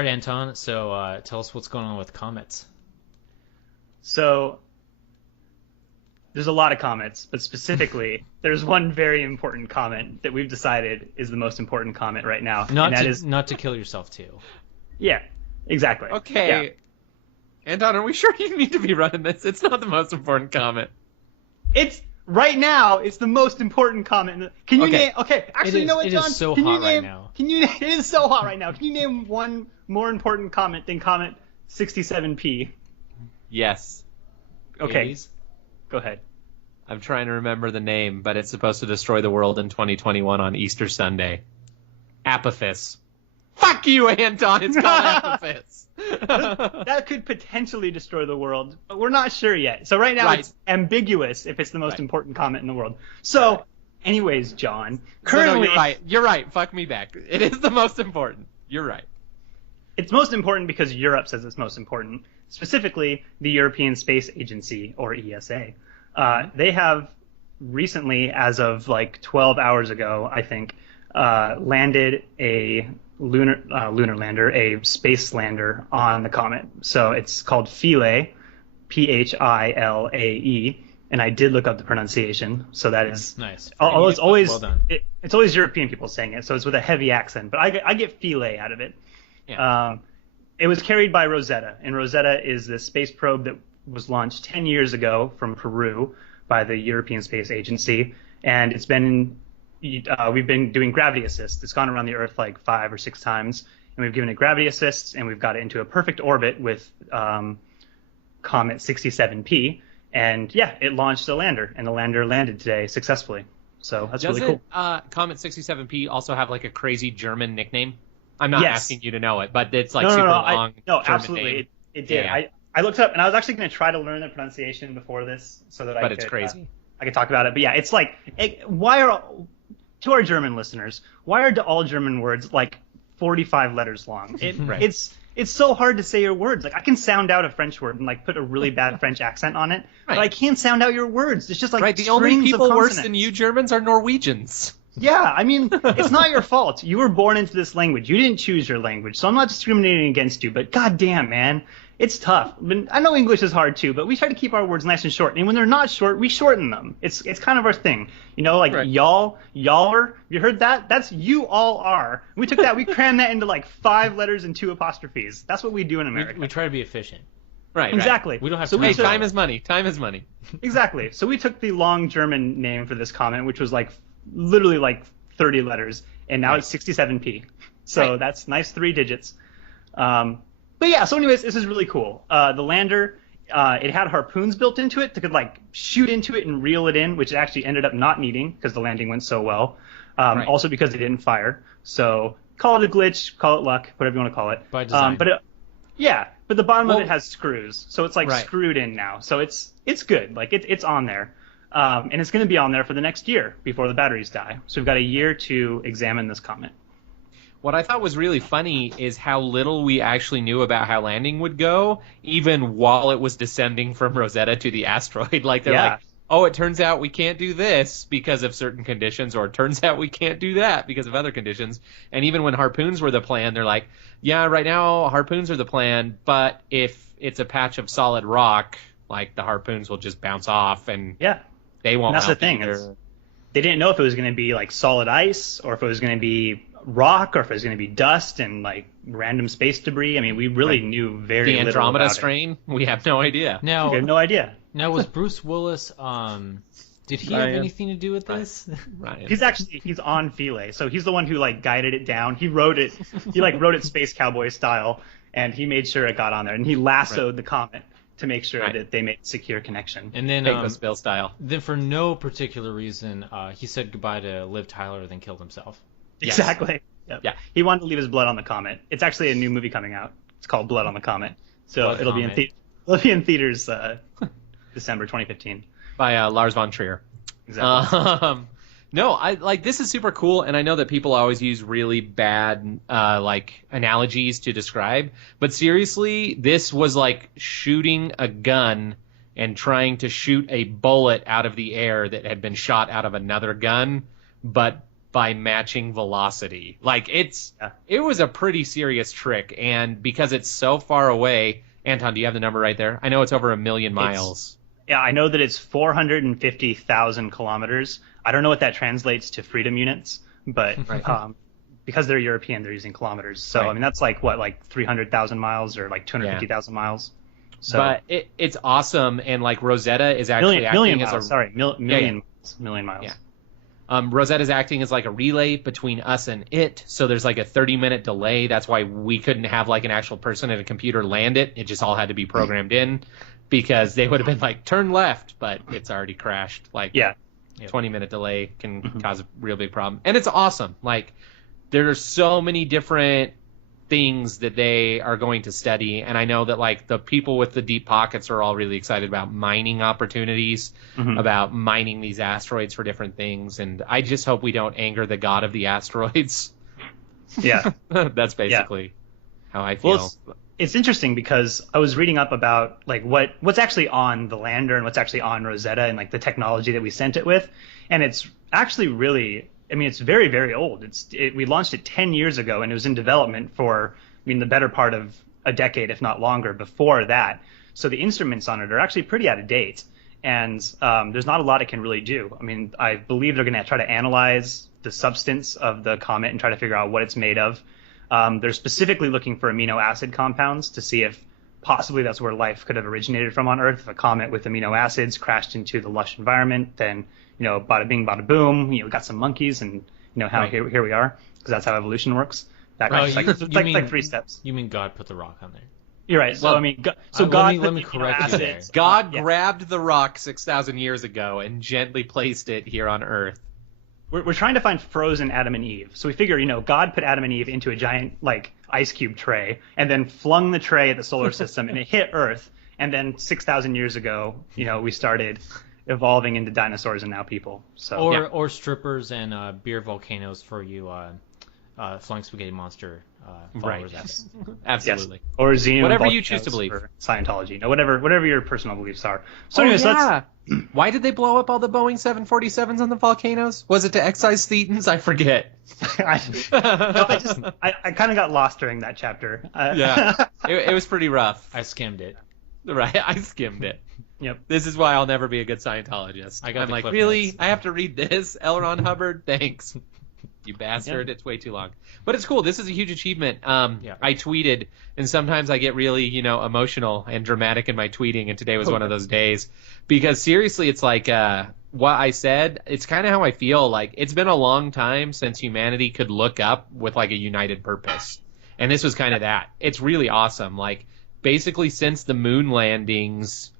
right, Anton. So tell us what's going on with comets. So there's a lot of comets, but specifically, there's one very important comet that we've decided is the most important comet right now. Not to kill yourself too. Yeah, exactly. Okay. Yeah. Anton, are we sure you need to be running this? It's not the most important comet. It's right now. It's the most important comet. Can you name? Okay, actually, you know what, John? It is so hot right now. It is so hot right now. Can you name one more important comet than Comet 67P? Yes. Okay. 80s? Go ahead. I'm trying to remember the name, but it's supposed to destroy the world in 2021 on Easter Sunday. Apophis. Fuck you, Anton. It's called Apophis. That could potentially destroy the world, but we're not sure yet. So right now it's ambiguous if it's the most important comet in the world. So, anyways, John, currently... No, you're right. You're right. Fuck me back. It is the most important. You're right. It's most important because Europe says it's most important. Specifically, the European Space Agency, or ESA. They have recently, as of like 12 hours ago, I think, landed a lunar lander, a space lander on the comet. So it's called Philae, Philae, and I did look up the pronunciation. So that is nice. Although it's always well done. It's always European people saying it, so it's with a heavy accent. But I get Philae out of it. Yeah. It was carried by Rosetta, and Rosetta is the space probe that was launched 10 years ago from Peru by the European Space Agency, and it's been we've been doing gravity assist. It's gone around the Earth like 5 or 6 times, and we've given it gravity assists, and we've got it into a perfect orbit with Comet 67P, and yeah, it launched a lander, and the lander landed today successfully. So that's really cool. Comet 67P also have like a crazy German nickname? I'm not Yes. asking you to know it, but it's like No, super no, long. no, German absolutely, name. it did. Yeah. I looked it up, and I was actually going to try to learn the pronunciation before this, so that But it's crazy. I could talk about it. But yeah, it's like, to our German listeners, why are all German words like 45 letters long? Right. It's so hard to say your words. Like I can sound out a French word and like put a really bad French accent on it, but I can't sound out your words. It's just like Right, the only strings of people worse consonants. than you Germans are Norwegians. Yeah, I mean, it's not your fault. You were born into this language. You didn't choose your language, so I'm not discriminating against you, but goddamn, man, it's tough. I mean, I know English is hard too, but we try to keep our words nice and short, and when they're not short, we shorten them. It's kind of our thing. You know, like y'all-er, you heard that? That's you all are. We took that, we crammed that into like 5 letters and 2 apostrophes. That's what we do in America. We try to be efficient. Right, exactly. We don't have so time. Time is money. Time is money. Exactly. So we took the long German name for this comment, which was like literally like 30 letters, and now it's 67p. So that's nice 3 digits. But yeah, so anyways, this is really cool. The lander, it had harpoons built into it that could like shoot into it and reel it in, which it actually ended up not needing because the landing went so well. Also because it didn't fire. So call it a glitch, call it luck, whatever you want to call it. By design. But the bottom of it has screws, so it's like Right. screwed in now. So it's good. Like it's on there. And it's going to be on there for the next year before the batteries die. So we've got a year to examine this comet. What I thought was really funny is how little we actually knew about how landing would go, even while it was descending from Rosetta to the asteroid. Like they're like, oh, it turns out we can't do this because of certain conditions, or it turns out we can't do that because of other conditions. And even when harpoons were the plan, they're like, yeah, right now harpoons are the plan, but if it's a patch of solid rock, like the harpoons will just bounce off and they won't. And that's the thing. They didn't know if it was going to be like solid ice, or if it was going to be rock, or if it was going to be dust and like random space debris. I mean, we really knew very little about it. The Andromeda strain? We have no idea. We have no idea. Now, was Bruce Willis, did he have anything to do with this? Ryan. He's on Philae, so he's the one who like guided it down. He wrote it, wrote it Space Cowboy style, and he made sure it got on there, and he lassoed the comet to make sure that they made secure connection. And then Bill style. Then for no particular reason, he said goodbye to Liv Tyler, then killed himself. Yes. Exactly. Yep. Yeah. He wanted to leave his blood on the comet. It's actually a new movie coming out. It's called Blood on the Comet. So it'll be in theaters December 2015 by Lars von Trier. Exactly. No, I like this is super cool, and I know that people always use really bad like analogies to describe, but seriously, this was like shooting a gun and trying to shoot a bullet out of the air that had been shot out of another gun, but by matching velocity. Like it was a pretty serious trick, and because it's so far away. Anton, do you have the number right there? I know it's over 1 million miles. Yeah, I know that it's 450,000 kilometers. I don't know what that translates to freedom units, but because they're European, they're using kilometers. So I mean, that's like 300,000 miles or like 250,000 miles. So, but it's awesome, and like Rosetta is actually million miles. Million miles. Yeah. Rosetta's acting as like a relay between us and it, so there's like a 30-minute delay. That's why we couldn't have like an actual person at a computer land it. It just all had to be programmed in, because they would have been like, turn left, but it's already crashed. Like 20-minute delay can cause a real big problem. And it's awesome. Like, there are so many different things that they are going to study, and I know that like the people with the deep pockets are all really excited about mining opportunities, about mining these asteroids for different things, and I just hope we don't anger the god of the asteroids. Yeah. That's basically how I feel. Well, it's interesting because I was reading up about like what's actually on the lander and what's actually on Rosetta and like the technology that we sent it with, and it's actually really, I mean, it's very, very old. We launched it 10 years ago, and it was in development for, I mean, the better part of a decade, if not longer, before that. So the instruments on it are actually pretty out of date, and there's not a lot it can really do. I mean, I believe they're going to try to analyze the substance of the comet and try to figure out what it's made of. They're specifically looking for amino acid compounds to see if possibly that's where life could have originated from on Earth. If a comet with amino acids crashed into the lush environment, then, you know, bada bing, bada boom, you know, we got some monkeys, and, you know, here we are, because that's how evolution works. That like 3 steps. You mean God put the rock on there? You're right. So, I mean, God let me correct you there. God grabbed the rock 6,000 years ago and gently placed it here on Earth. We're trying to find frozen Adam and Eve. So we figure, you know, God put Adam and Eve into a giant, like, ice cube tray and then flung the tray at the solar system, and it hit Earth. And then 6,000 years ago, you know, we started evolving into dinosaurs and now people. So or strippers and beer volcanoes for you Flying Spaghetti Monster followers out there. Absolutely. Yes. Or Xenon, whatever you choose to believe. For Scientology. You know, whatever your personal beliefs are. So anyways, why did they blow up all the Boeing 747s on the volcanoes? Was it to excise thetans? I forget. I kind of got lost during that chapter. It was pretty rough. I skimmed it. Right, I skimmed it. Yep. This is why I'll never be a good Scientologist. I'm like, really? Notes. I have to read this? L. Ron Hubbard? Thanks. You bastard. It's way too long. But it's cool. This is a huge achievement. I tweeted, and sometimes I get really, you know, emotional and dramatic in my tweeting, and today was one of those days. Because seriously, it's like what I said, it's kind of how I feel. Like, it's been a long time since humanity could look up with, like, a united purpose. And this was kind of that. It's really awesome. Like, basically, since the moon landings,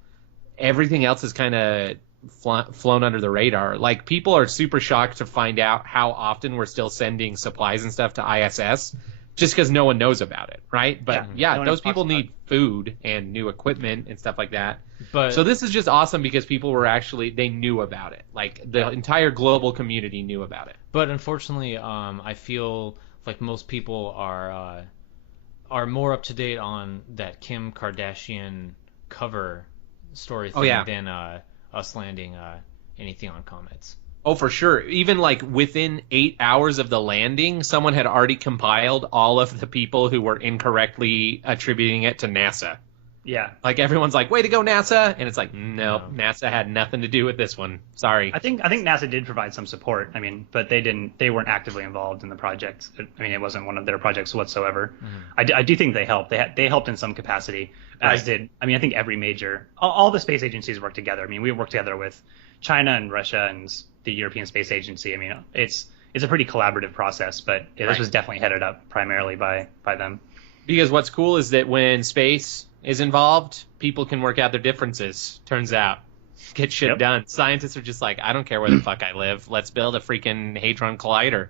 everything else has kind of flown under the radar. Like, people are super shocked to find out how often we're still sending supplies and stuff to ISS just because no one knows about it, right? But those people need food and new equipment and stuff like that. But so this is just awesome because people were they knew about it. Like, the entire global community knew about it. But unfortunately, I feel like most people are more up to date on that Kim Kardashian cover story thing than us landing anything on comets. Oh, for sure. Even like within 8 hours of the landing, someone had already compiled all of the people who were incorrectly attributing it to NASA. Yeah. Like, everyone's like, way to go, NASA. And it's like, no, NASA had nothing to do with this one. Sorry. I think NASA did provide some support. I mean, but they weren't actively involved in the project. I mean, it wasn't one of their projects whatsoever. I do think they helped. They helped in some capacity, as did, I mean, I think every major, all the space agencies work together. I mean, we work together with China and Russia and the European Space Agency. I mean, it's a pretty collaborative process, but this was definitely headed up primarily by them. Because what's cool is that when space is involved, people can work out their differences, turns out. Get shit done. Scientists are just like, I don't care where the fuck I live. Let's build a freaking Hadron Collider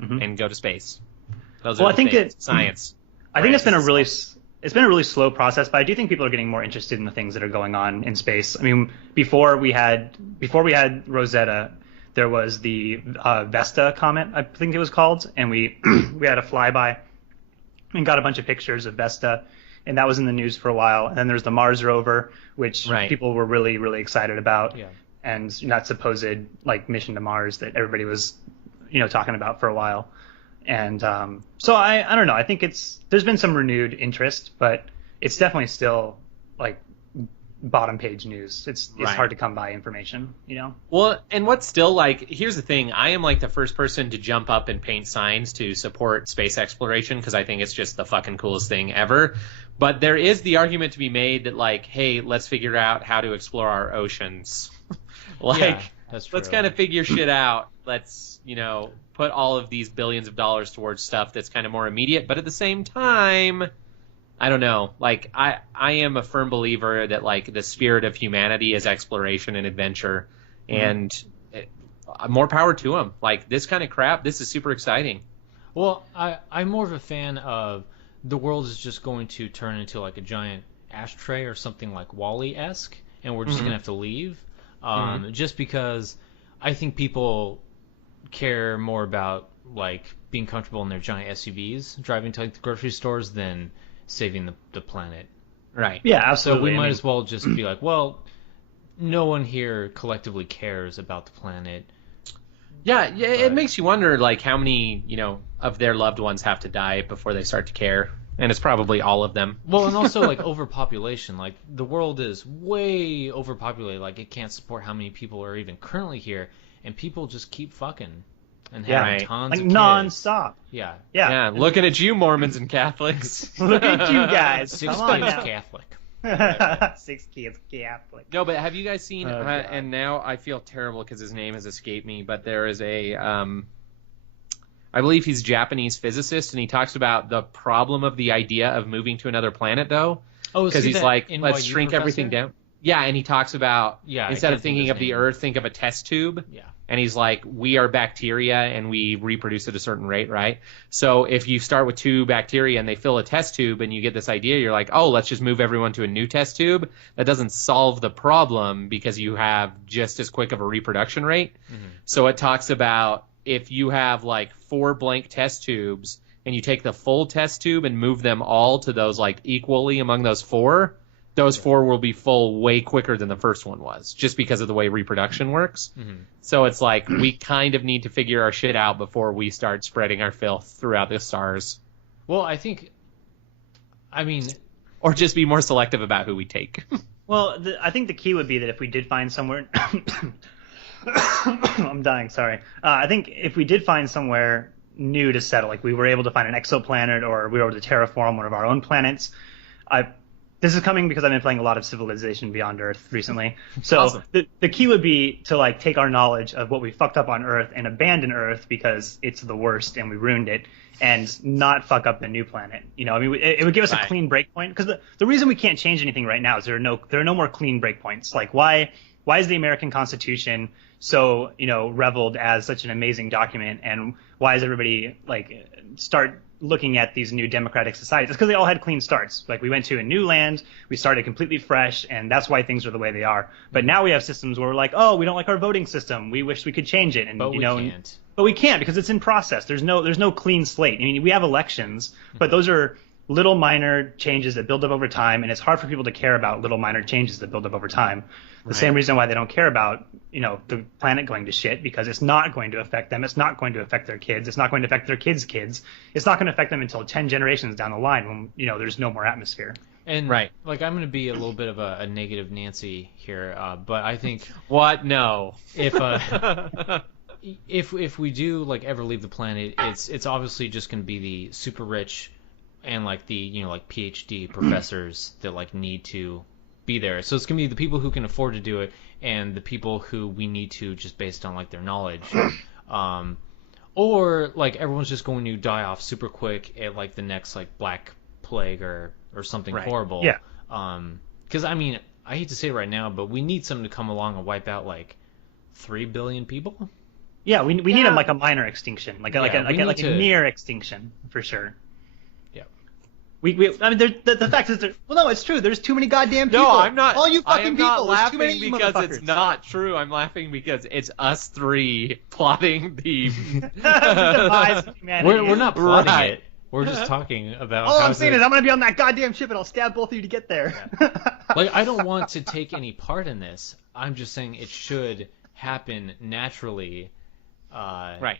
and go to space. Those are science. I think it's been a really slow process, but I do think people are getting more interested in the things that are going on in space. I mean, before we had Rosetta, there was the Vesta comet, I think it was called, and we had a flyby and got a bunch of pictures of Vesta, and that was in the news for a while. And then there's the Mars rover, which people were really, really excited about, and that supposed like mission to Mars that everybody was talking about for a while. And so I don't know. I think there's been some renewed interest, but it's definitely still like bottom page news. It's hard to come by information, Well, and what's still like, here's the thing. I am like the first person to jump up and paint signs to support space exploration because I think it's just the fucking coolest thing ever. But there is the argument to be made that like, hey, let's figure out how to explore our oceans. That's true. Let's kind of figure shit out. Let's, put all of these billions of dollars towards stuff that's kind of more immediate. But at the same time, I don't know. Like, I am a firm believer that, like, the spirit of humanity is exploration and adventure. And more power to them. Like, this kind of crap, this is super exciting. Well, I'm more of a fan of the world is just going to turn into, like, a giant ashtray or something like Wall-E-esque, and we're just going to have to leave. Just because I think people care more about, like, being comfortable in their giant SUVs driving to, like, the grocery stores than saving the planet. Right. Yeah, absolutely. So we might as well just be like, well, no one here collectively cares about the planet. Yeah, it makes you wonder, like, how many, of their loved ones have to die before they start to care. And it's probably all of them. Well, and also, like, overpopulation. Like, the world is way overpopulated. Like, it can't support how many people are even currently here. And people just keep fucking and having tons of kids. Non-stop. Yeah. Looking at you, Mormons and Catholics. Look at you guys. 6 Come on kids now. Catholic. 6 kids Catholic. No, but have you guys seen, and now I feel terrible because his name has escaped me, but there is a, I believe he's a Japanese physicist, and he talks about the problem of the idea of moving to another planet, though. Oh, because he's like, NYU let's shrink professor? everything down. Yeah, and he talks about, instead of thinking of the Earth, think of a test tube. Yeah. And he's like, we are bacteria and we reproduce at a certain rate, right? So if you start with 2 bacteria and they fill a test tube and you get this idea, you're like, oh, let's just move everyone to a new test tube. That doesn't solve the problem because you have just as quick of a reproduction rate. Mm-hmm. So it talks about if you have like 4 blank test tubes and you take the full test tube and move them all to those like equally among those 4, those 4 will be full way quicker than the first one was, just because of the way reproduction works. Mm-hmm. So it's like we kind of need to figure our shit out before we start spreading our filth throughout the stars. Well, or just be more selective about who we take. Well, I think the key would be that if we did find somewhere... I'm dying, sorry. I think if we did find somewhere new to settle, like we were able to find an exoplanet or we were able to terraform one of our own planets, this is coming because I've been playing a lot of Civilization Beyond Earth recently. So awesome. the key would be to like take our knowledge of what we fucked up on Earth and abandon Earth because it's the worst and we ruined it, and not fuck up the new planet. It would give us a clean breakpoint, because the reason we can't change anything right now is there are no more clean breakpoints. Like why is the American Constitution so reveled as such an amazing document, and why is everybody like start looking at these new democratic societies? It's because they all had clean starts. Like we went to a new land, we started completely fresh, and that's why things are the way they are. But now we have systems where we're like, oh, we don't like our voting system, we wish we could change it, and but we can't. But we can't because it's in process. There's no clean slate. We have elections, but those are little minor changes that build up over time, and it's hard for people to care about little minor changes that build up over time. The same reason why they don't care about, the planet going to shit, because it's not going to affect them. It's not going to affect their kids. It's not going to affect their kids' kids. It's not going to affect them until 10 generations down the line when, there's no more atmosphere. And like I'm going to be a little bit of a negative Nancy here, but I think what? No. If we do like ever leave the planet, it's obviously just going to be the super rich and like the like PhD professors that like need to be there. So it's gonna be the people who can afford to do it and the people who we need to just based on like their knowledge. Or like everyone's just going to die off super quick at like the next like Black Plague or something horrible. Yeah. Because I hate to say it right now, but we need something to come along and wipe out like 3 billion people. Yeah, we need like a minor extinction, like a near extinction for sure. The fact is, no, it's true. There's too many goddamn people. No, I'm not. All you fucking I'm people. not laughing there's too many because it's not true. I'm laughing because it's us 3 plotting the demise of humanity. We're not plotting it. We're just talking about. All I'm saying is I'm gonna be on that goddamn ship and I'll stab both of you to get there. Like I don't want to take any part in this. I'm just saying it should happen naturally. Right.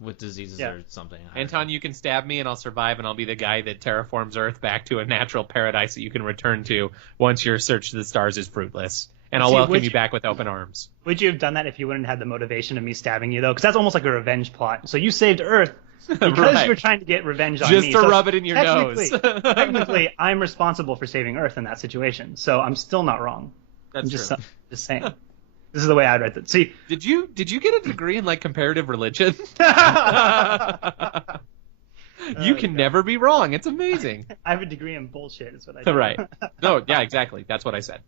with diseases or something. Anton, you can stab me and I'll survive, and I'll be the guy that terraforms Earth back to a natural paradise that you can return to once your search to the stars is fruitless. And I'll welcome you back with open arms. Would you have done that if you wouldn't have had the motivation of me stabbing you, though? Because that's almost like a revenge plot. So you saved Earth because you were trying to get revenge on me. Just to rub it in your nose. Technically, I'm responsible for saving Earth in that situation. So I'm still not wrong. That's true. Just saying. This is the way I'd write it. See, did you get a degree in like comparative religion? You can never be wrong. It's amazing. I have a degree in bullshit. Is what I do. Right. No. Yeah. Exactly. That's what I said.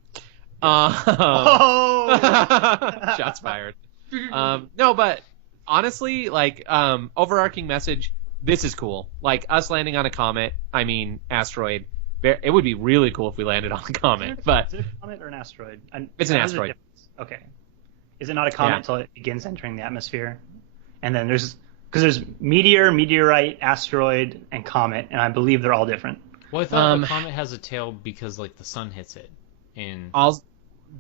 Shots fired. No, but honestly, like, overarching message. This is cool. Like us landing on a comet. I mean, asteroid. It would be really cool if we landed on a comet. But is it a comet or an asteroid? It's an asteroid. Okay. Is it not a comet until it begins entering the atmosphere? And then there's meteor, meteorite, asteroid, and comet, and I believe they're all different. Well, I thought a comet has a tail because like the sun hits it.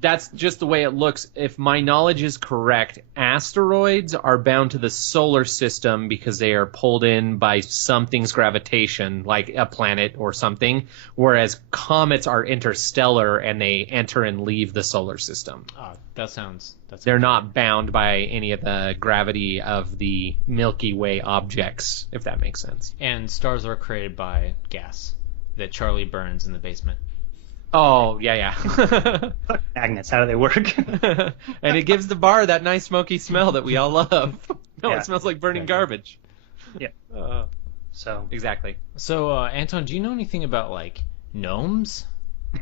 That's just the way it looks. If my knowledge is correct, asteroids are bound to the solar system because they are pulled in by something's gravitation, like a planet or something, whereas comets are interstellar and they enter and leave the solar system. They're not bound by any of the gravity of the Milky Way objects, if that makes sense. And stars are created by gas that Charlie burns in the basement. Oh, yeah. Magnets, how do they work? And it gives the bar that nice smoky smell that we all love. No, It smells like burning garbage. Yeah. Exactly. So, Anton, do you know anything about, like, gnomes?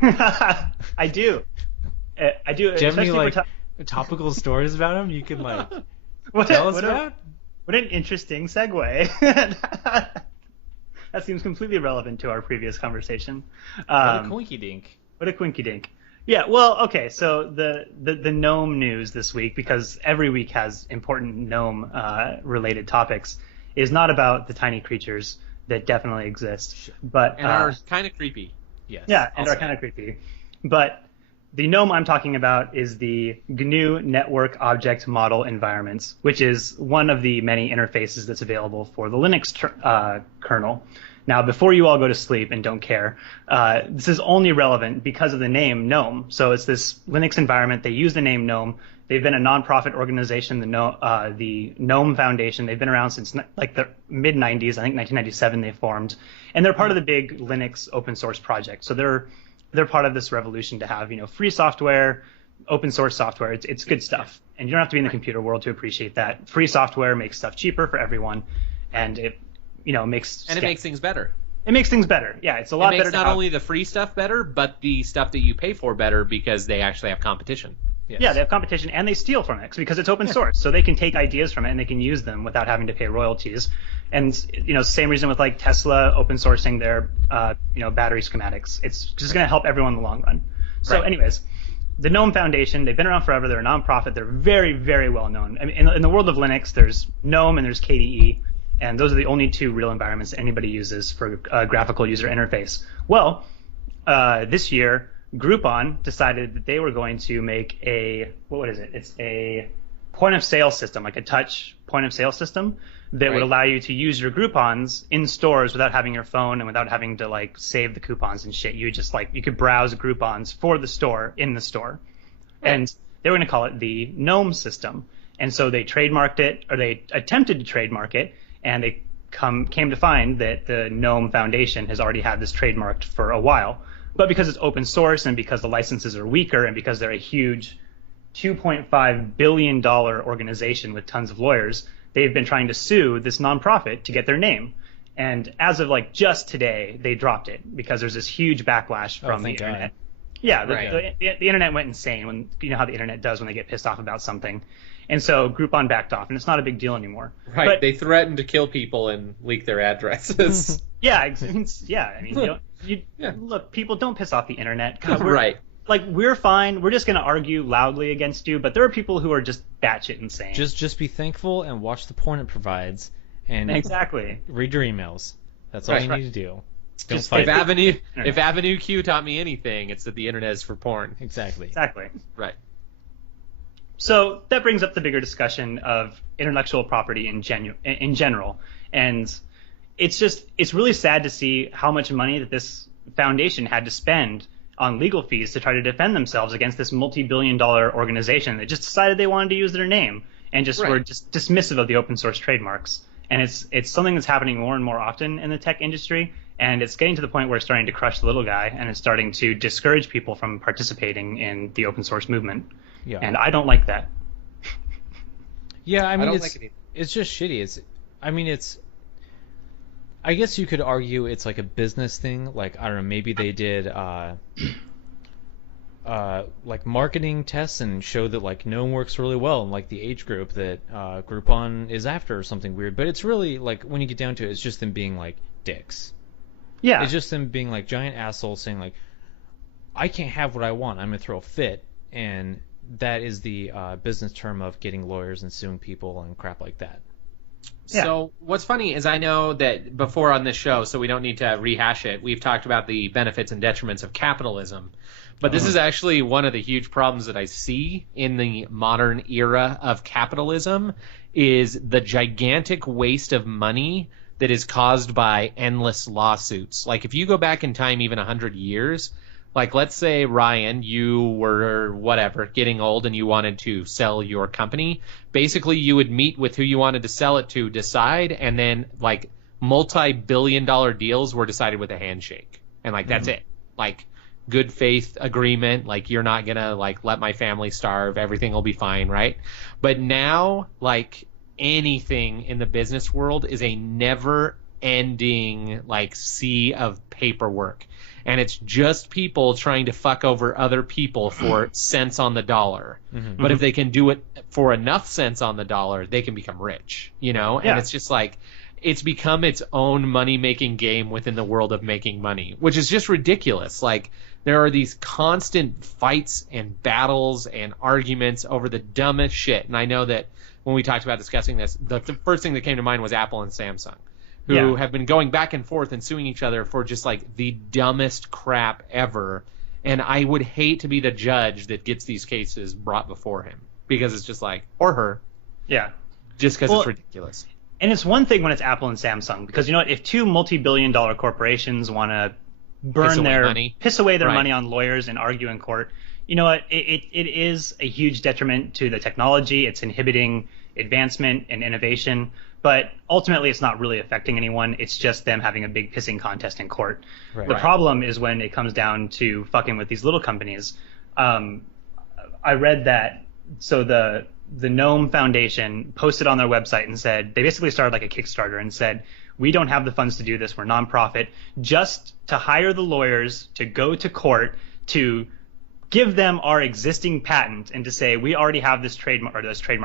I do. Do you have any, like, topical stories about them you can, like, tell us about? What an interesting segue. That seems completely relevant to our previous conversation. What a coinky dink. What a quinky dink. Yeah, well, okay, so the gnome news this week, because every week has important gnome related topics, is not about the tiny creatures that definitely exist, but and are kind of creepy. Yes. Yeah, and are kind of creepy. But the gnome I'm talking about is the GNU Network Object Model Environments, which is one of the many interfaces that's available for the Linux kernel. Now, before you all go to sleep and don't care, this is only relevant because of the name GNOME. So it's this Linux environment. They use the name GNOME. They've been a nonprofit organization, the Gnome Foundation. They've been around since like the mid-90s. I think 1997 they formed. And they're part of the big Linux open source project. So they're part of this revolution to have, free software, open source software. It's good stuff. And you don't have to be in the computer world to appreciate that. Free software makes stuff cheaper for everyone. And it makes things better. It makes things better. Yeah, it's a lot better. It makes not only the free stuff better, but the stuff that you pay for better because they actually have competition. Yes. Yeah, they have competition and they steal from it because it's open source. So they can take ideas from it and they can use them without having to pay royalties. And same reason with like Tesla open sourcing their battery schematics. It's just going to help everyone in the long run. So anyways, the GNOME Foundation, they've been around forever. They're a nonprofit. They're very, very well known. I mean, in the world of Linux, there's GNOME and there's KDE. And those are the only two real environments that anybody uses for a graphical user interface. Well, this year, Groupon decided that they were going to make It's a point-of-sale system, like a touch point-of-sale system that would allow you to use your Groupons in stores without having your phone and without having to, like, save the coupons and shit. You could browse Groupons for the store in the store. Right. And they were going to call it the GNOME system. And so they trademarked it, or they attempted to trademark it, and they came to find that the GNOME Foundation has already had this trademarked for a while. But because it's open source and because the licenses are weaker and because they're a huge $2.5 billion organization with tons of lawyers, they've been trying to sue this nonprofit to get their name. And as of like just today, they dropped it because there's this huge backlash from the internet. Yeah, the internet went insane when how the internet does when they get pissed off about something. And so Groupon backed off, and it's not a big deal anymore. Right, but they threatened to kill people and leak their addresses. Look, people, don't piss off the internet. Right. Like, we're fine. We're just going to argue loudly against you, but there are people who are just batshit insane. Just be thankful and watch the porn it provides, and read your emails. That's all you need to do. Don't fight if Avenue Q taught me anything, it's that the internet is for porn. Exactly. Right. So that brings up the bigger discussion of intellectual property in general. And it's really sad to see how much money that this foundation had to spend on legal fees to try to defend themselves against this multi-billion-dollar organization that just decided they wanted to use their name and just were just dismissive of the open source trademarks. And it's something that's happening more and more often in the tech industry, and it's getting to the point where it's starting to crush the little guy, and it's starting to discourage people from participating in the open source movement. Yeah. And I don't like that. Yeah, I mean, it's just shitty. I guess you could argue it's like a business thing. Like, I don't know, maybe they did like marketing tests and showed that like Gnome works really well in like the age group that Groupon is after or something weird. But it's really like, when you get down to it, it's just them being like dicks. Yeah. It's just them being like giant assholes saying like, I can't have what I want, I'm gonna throw a fit. And that is the business term of getting lawyers and suing people and crap like that. Yeah. So what's funny is I know that before on this show, so we don't need to rehash it, we've talked about the benefits and detriments of capitalism. But this is actually one of the huge problems that I see in the modern era of capitalism is the gigantic waste of money that is caused by endless lawsuits. Like if you go back in time even 100 years, like let's say, Ryan, you were whatever, getting old and you wanted to sell your company. Basically, you would meet with who you wanted to sell it to, decide, and then like multi-billion-dollar deals were decided with a handshake. And like that's it. Like good faith agreement, like you're not going to like let my family starve, everything will be fine, right? But now like anything in the business world is a never-ending like sea of paperwork. And it's just people trying to fuck over other people for cents on the dollar. Mm-hmm. But if they can do it for enough cents on the dollar, they can become rich, you know? And it's just like, it's become its own money-making game within the world of making money, which is just ridiculous. Like, there are these constant fights and battles and arguments over the dumbest shit. And I know that when we talked about discussing this, the first thing that came to mind was Apple and Samsung, who have been going back and forth and suing each other for just like the dumbest crap ever. And I would hate to be the judge that gets these cases brought before him, because it's just like, or her. Yeah. Just because it's ridiculous. And it's one thing when it's Apple and Samsung, because you know what, if two multi-billion-dollar corporations want to piss away their money on lawyers and argue in court, you know what, it is a huge detriment to the technology. It's inhibiting advancement and innovation. But ultimately, it's not really affecting anyone. It's just them having a big pissing contest in court. Right. The problem is when it comes down to fucking with these little companies. I read that, so the Gnome Foundation posted on their website and said, they basically started like a Kickstarter and said, we don't have the funds to do this, we're nonprofit, just to hire the lawyers to go to court to give them our existing patent and to say we already have this trademark, just for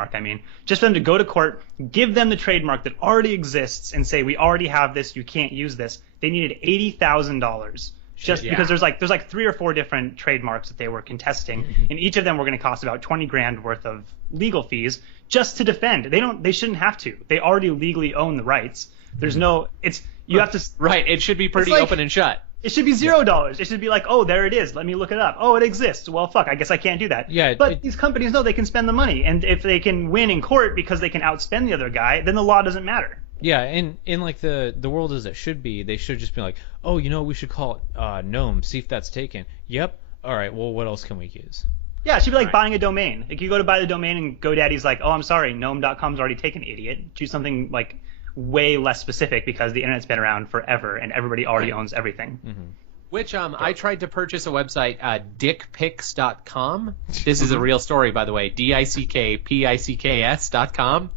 them to go to court, give them the trademark that already exists and say we already have this, you can't use this. They needed $80,000 just because there's like 3 or 4 different trademarks that they were contesting, and each of them were going to cost about $20,000 worth of legal fees just to defend. They shouldn't have to. They already legally own the rights. There's no, have to. Right. It should be pretty open and shut. It should be $0. It should be like, oh, there it is. Let me look it up. Oh, it exists. Well, fuck, I guess I can't do that. Yeah. But these companies know they can spend the money. And if they can win in court because they can outspend the other guy, then the law doesn't matter. Yeah, and in like the world as it should be, they should just be like, oh, you know, we should call it Gnome, see if that's taken. Yep. All right, well, what else can we use? Yeah, it should be like buying a domain. Like you go to buy the domain and GoDaddy's like, oh, I'm sorry, gnome.com's already taken, idiot. Choose something like way less specific because the internet's been around forever and everybody already owns everything. Mm-hmm. Which I tried to purchase a website, dickpics.com. This is a real story, by the way, dickpicks.com.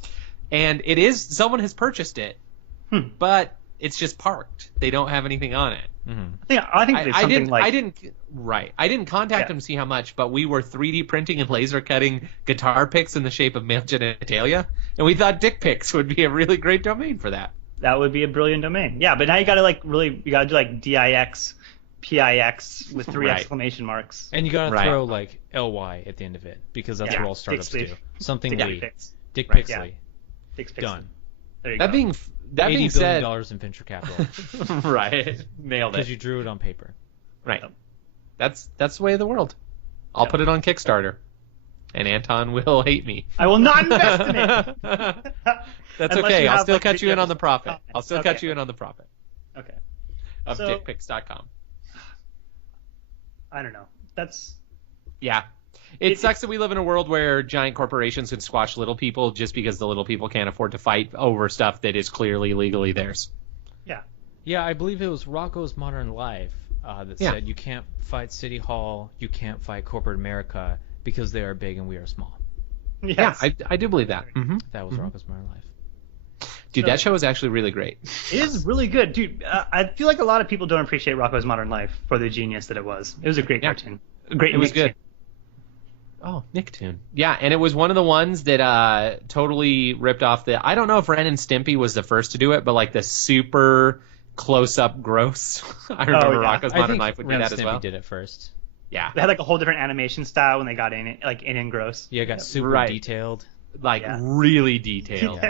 And it is, someone has purchased it, but it's just parked. They don't have anything on it. Mm-hmm. I think it's something I didn't contact them to see how much, but we were 3D printing and laser cutting guitar picks in the shape of male genitalia, and we thought dick pics would be a really great domain for that. That would be a brilliant domain. Yeah, but now you got to do like DIX, PIX with 3 exclamation marks. And you got to throw like LY at the end of it, because that's what all startups do. Something Dick Pixley. Done. There you go. That being said, $80 billion in venture capital. Right. Nailed it. Because you drew it on paper. Right. That's the way of the world. I'll put it on Kickstarter. and Anton will hate me. I will not invest in it. That's Unless okay. you I'll have, still like, cut you in on videos the profit. of I'll still cut you in on the profit Okay. of So- dickpics.com. I don't know. That's Yeah. It sucks that we live in a world where giant corporations can squash little people just because the little people can't afford to fight over stuff that is clearly legally theirs. yeah. Yeah, I believe it was Rocco's Modern Life that said you can't fight City Hall, you can't fight corporate America because they are big and we are small. Yes. Yeah, I do believe that. Mm-hmm. That was Rocco's Modern Life. Dude, that show is actually really great. It is really good, dude. I feel like a lot of people don't appreciate Rocco's Modern Life for the genius that it was. It was a great cartoon. Great. It was good. Oh, Nicktoon. Yeah, and it was one of the ones that totally ripped off the... I don't know if Ren and Stimpy was the first to do it, but like the super close-up gross. I remember Rocco's Modern Life would do that as well. Stimpy did it first. Yeah. They had like a whole different animation style when they got in it, like in and gross. Yeah, it got super detailed. Like really detailed.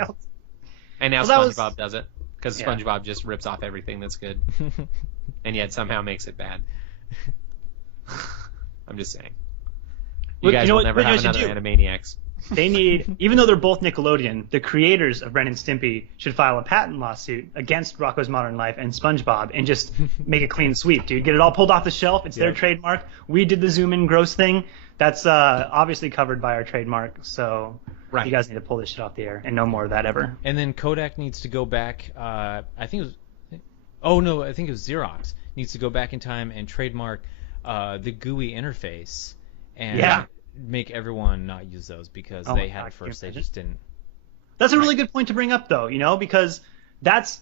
And now SpongeBob does it, because SpongeBob just rips off everything that's good. And yet somehow makes it bad. I'm just saying. You guys will never have another Animaniacs. They need, even though they're both Nickelodeon, the creators of Ren and Stimpy should file a patent lawsuit against Rocco's Modern Life and SpongeBob and just make a clean sweep, dude. Get it all pulled off the shelf. It's their trademark. We did the zoom in gross thing. That's obviously covered by our trademark. So you guys need to pull this shit off the air and no more of that ever. And then Kodak needs to go back. I think it was Xerox needs to go back in time and trademark the GUI interface and make everyone not use those because they had it first. They just didn't. That's a really good point to bring up, though, because that's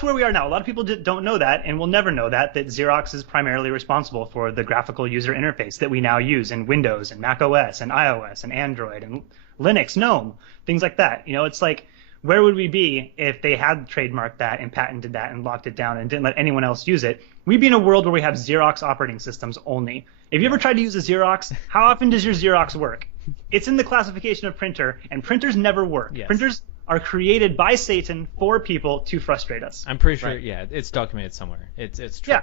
where we are now. A lot of people don't know that and will never know that Xerox is primarily responsible for the graphical user interface that we now use in Windows and Mac OS and iOS and Android and Linux, GNOME, things like that. It's like, where would we be if they had trademarked that and patented that and locked it down and didn't let anyone else use it? We'd be in a world where we have Xerox operating systems only. If you ever tried to use a Xerox, how often does your Xerox work? It's in the classification of printer, and printers never work. Yes. Printers are created by Satan for people to frustrate us. I'm pretty sure, it's documented somewhere. It's true. Yeah.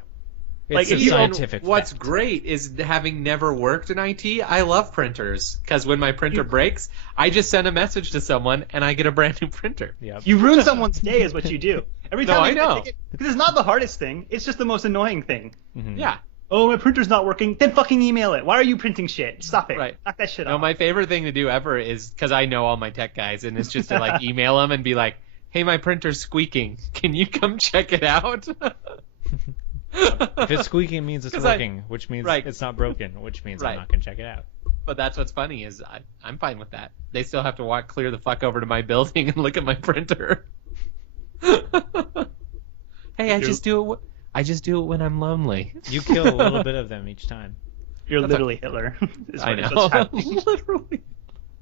It's a scientific What's fact. great is having never worked in IT, I love printers. Because when my printer breaks, I just send a message to someone and I get a brand new printer. Yep. You ruin someone's day is what you do. Every time I know. Because it's not the hardest thing. It's just the most annoying thing. Mm-hmm. Yeah. Oh, my printer's not working. Then fucking email it. Why are you printing shit? Stop it. Right. Knock that shit No, off. my favorite thing to do ever is, because I know all my tech guys, and it's just to like email them and be like, hey, my printer's squeaking. Can you come check it out? If it's squeaking, it means it's working, which means it's not broken, which means I'm not going to check it out. But that's what's funny is I'm fine with that. They still have to walk clear the fuck over to my building and look at my printer. Hey, I just do it when I'm lonely. You kill a little bit of them each time. You're literally Hitler. I know. Literally.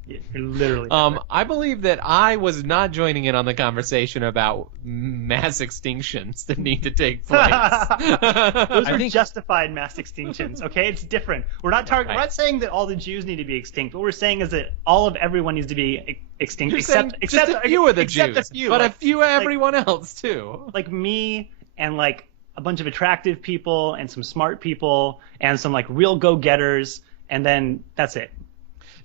You're literally Hitler. I believe that I was not joining in on the conversation about mass extinctions that need to take place. Those are justified mass extinctions, okay? It's different. We're not we're not saying that all the Jews need to be extinct. What we're saying is that all of everyone needs to be extinct, except a few of the Jews, a few, but a few of everyone else too. Like me and like a bunch of attractive people and some smart people and some like real go-getters, and then that's it.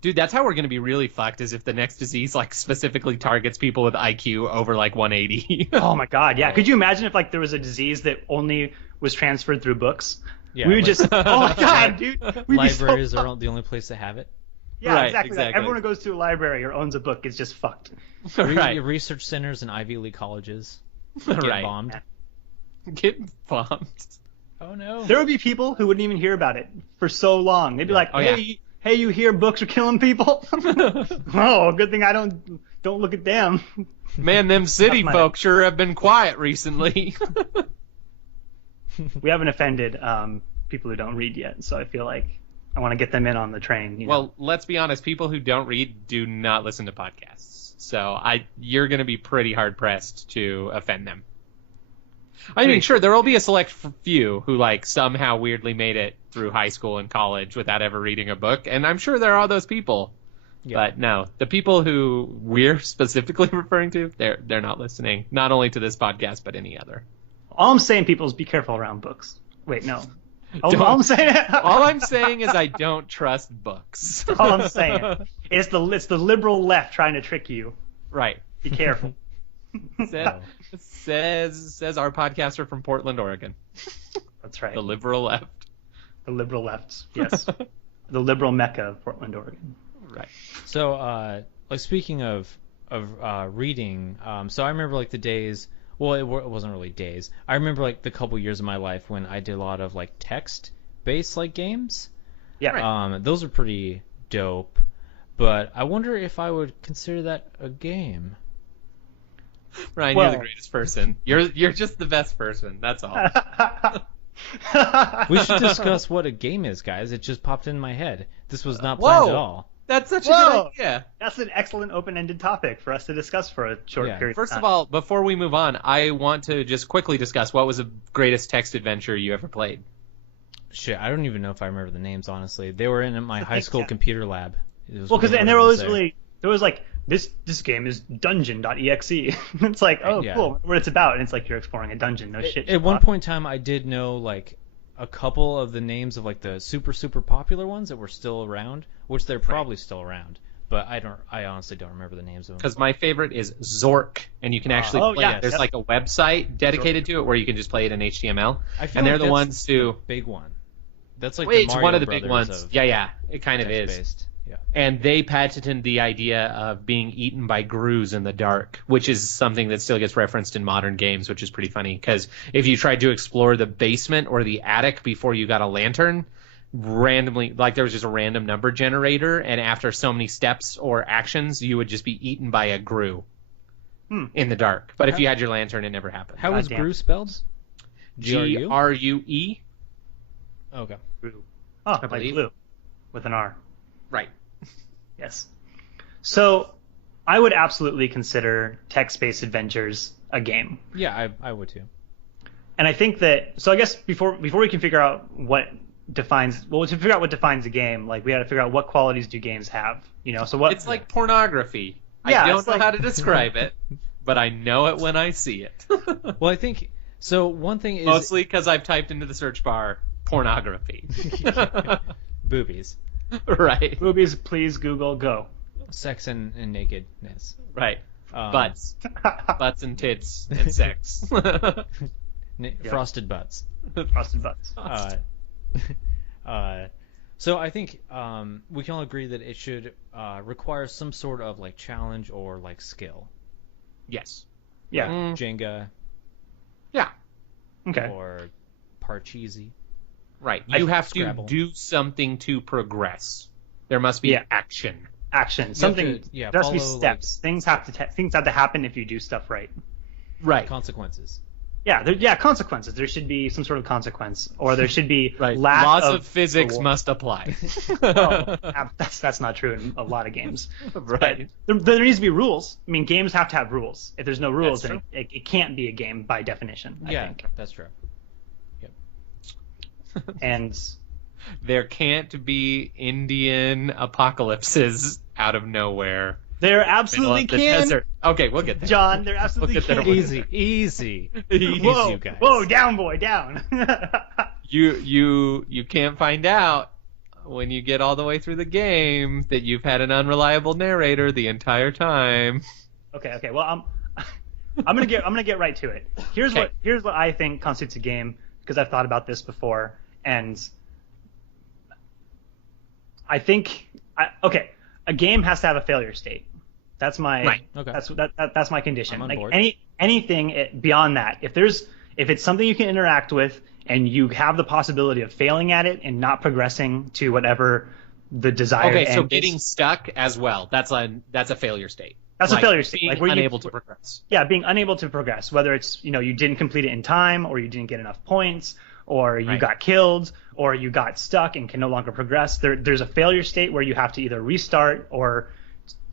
Dude, that's how we're going to be really fucked, is if the next disease like specifically targets people with IQ over like 180. Oh my god, yeah. Could you imagine if like there was a disease that only was transferred through books? Yeah, we would just, oh my god, dude. Libraries are the only place to have it. Yeah, exactly. Like, everyone who goes to a library or owns a book is just fucked. Research centers and Ivy League colleges get bombed. Get bombed. Oh no. There would be people who wouldn't even hear about it for so long. They'd be like, hey, you hear books are killing people? Oh, good thing I don't look at them. Man, them city folk sure have been quiet recently. We haven't offended people who don't read yet, so I feel like I want to get them in on the train. Well, let's be honest. People who don't read do not listen to podcasts. So you're going to be pretty hard-pressed to offend them. I mean, sure, there will be a select few who like somehow weirdly made it through high school and college without ever reading a book, and I'm sure there are those people. Yeah. But no, the people who we're specifically referring to, they're not listening, not only to this podcast but any other. All I'm saying, people, is be careful around books. Wait, no. All I'm saying. All I'm saying is I don't trust books. All I'm saying. It's the liberal left trying to trick you. Right. Be careful. Says our podcaster from Portland, Oregon. That's right. The liberal left. The liberal left. Yes. The liberal mecca of Portland, Oregon. Right. So, like speaking of reading, so I remember like the days. Well, it wasn't really days. I remember like the couple years of my life when I did a lot of like text-based like games. Yeah. Right. Those are pretty dope. But I wonder if I would consider that a game. Ryan, you're the greatest person. You're just the best person. That's all. We should discuss what a game is, guys. It just popped in my head. This was not planned at all. That's such a good idea. That's an excellent open-ended topic for us to discuss for a short period of time. First of all, before we move on, I want to just quickly discuss what was the greatest text adventure you ever played. Shit, I don't even know if I remember the names, honestly. They were in my high school computer lab. Well, because there was like, this game is dungeon.exe. It's like, oh, yeah. Cool, what it's about. And it's like you're exploring a dungeon. No shit. At one point in time, I did know like a couple of the names of like the super popular ones that were still around, which they're probably still around. But I honestly don't remember the names of them. Because my favorite is Zork, and you can actually play it. There's like a website dedicated to it where you can just play it in HTML. And they're the ones who big one. That's like it's the Mario one of the Brothers big ones. Yeah, it kind of is. Yeah. And they patented the idea of being eaten by grus in the dark, which is something that still gets referenced in modern games, which is pretty funny. Because if you tried to explore the basement or the attic before you got a lantern, randomly, like there was just a random number generator, and after so many steps or actions, you would just be eaten by a gru in the dark. But if you had your lantern, it never happened. How is gru spelled? Grue. Okay. Gru. Oh, like blue with an R. Right. Yes. So I would absolutely consider text-based adventures a game. Yeah, I would too. And I think that, so I guess before we can figure out to figure out what defines a game, like we got to figure out what qualities do games have, so what. It's like pornography. Yeah, I don't know how to describe it, but I know it when I see it. Well, I think, so one thing is. Mostly because I've typed into the search bar, pornography. Boobies. Right. Boobies, please Google, go. Sex and nakedness. Right. Butts. Butts and tits and sex. Frosted butts. Frosted butts. So I think we can all agree that it should require some sort of like challenge or like skill. Yes. Yeah. Jenga. Yeah. Okay. Or Parcheesi. Right. You have Scrabble. to do something to progress. There must be action. Action. Something. There has to be steps. Things have to happen if you do stuff right. Right. Consequences. Yeah, consequences. There should be some sort of consequence, or there should be laws of physics must apply. That's not true in a lot of games. Right. But there needs to be rules. I mean, games have to have rules. If there's no rules, then it can't be a game by definition. I think. That's true. Yep. And there can't be Indian apocalypses out of nowhere. There absolutely can. Okay, we'll get there. John, there absolutely can. Easy. Whoa, you guys. Whoa, down, boy, down. You can't find out when you get all the way through the game that you've had an unreliable narrator the entire time. Okay. Well, I'm gonna get right to it. Here's what I think constitutes a game, because I've thought about this before, and I think a game has to have a failure state. That's my that's my condition. I'm on like board. Anything beyond that, if it's something you can interact with and you have the possibility of failing at it and not progressing to whatever the desired end is. So getting stuck as well. That's a failure state. That's a failure state. Being unable to progress. Yeah, being unable to progress, whether it's you didn't complete it in time, or you didn't get enough points, or you got killed, or you got stuck and can no longer progress. There's a failure state where you have to either restart or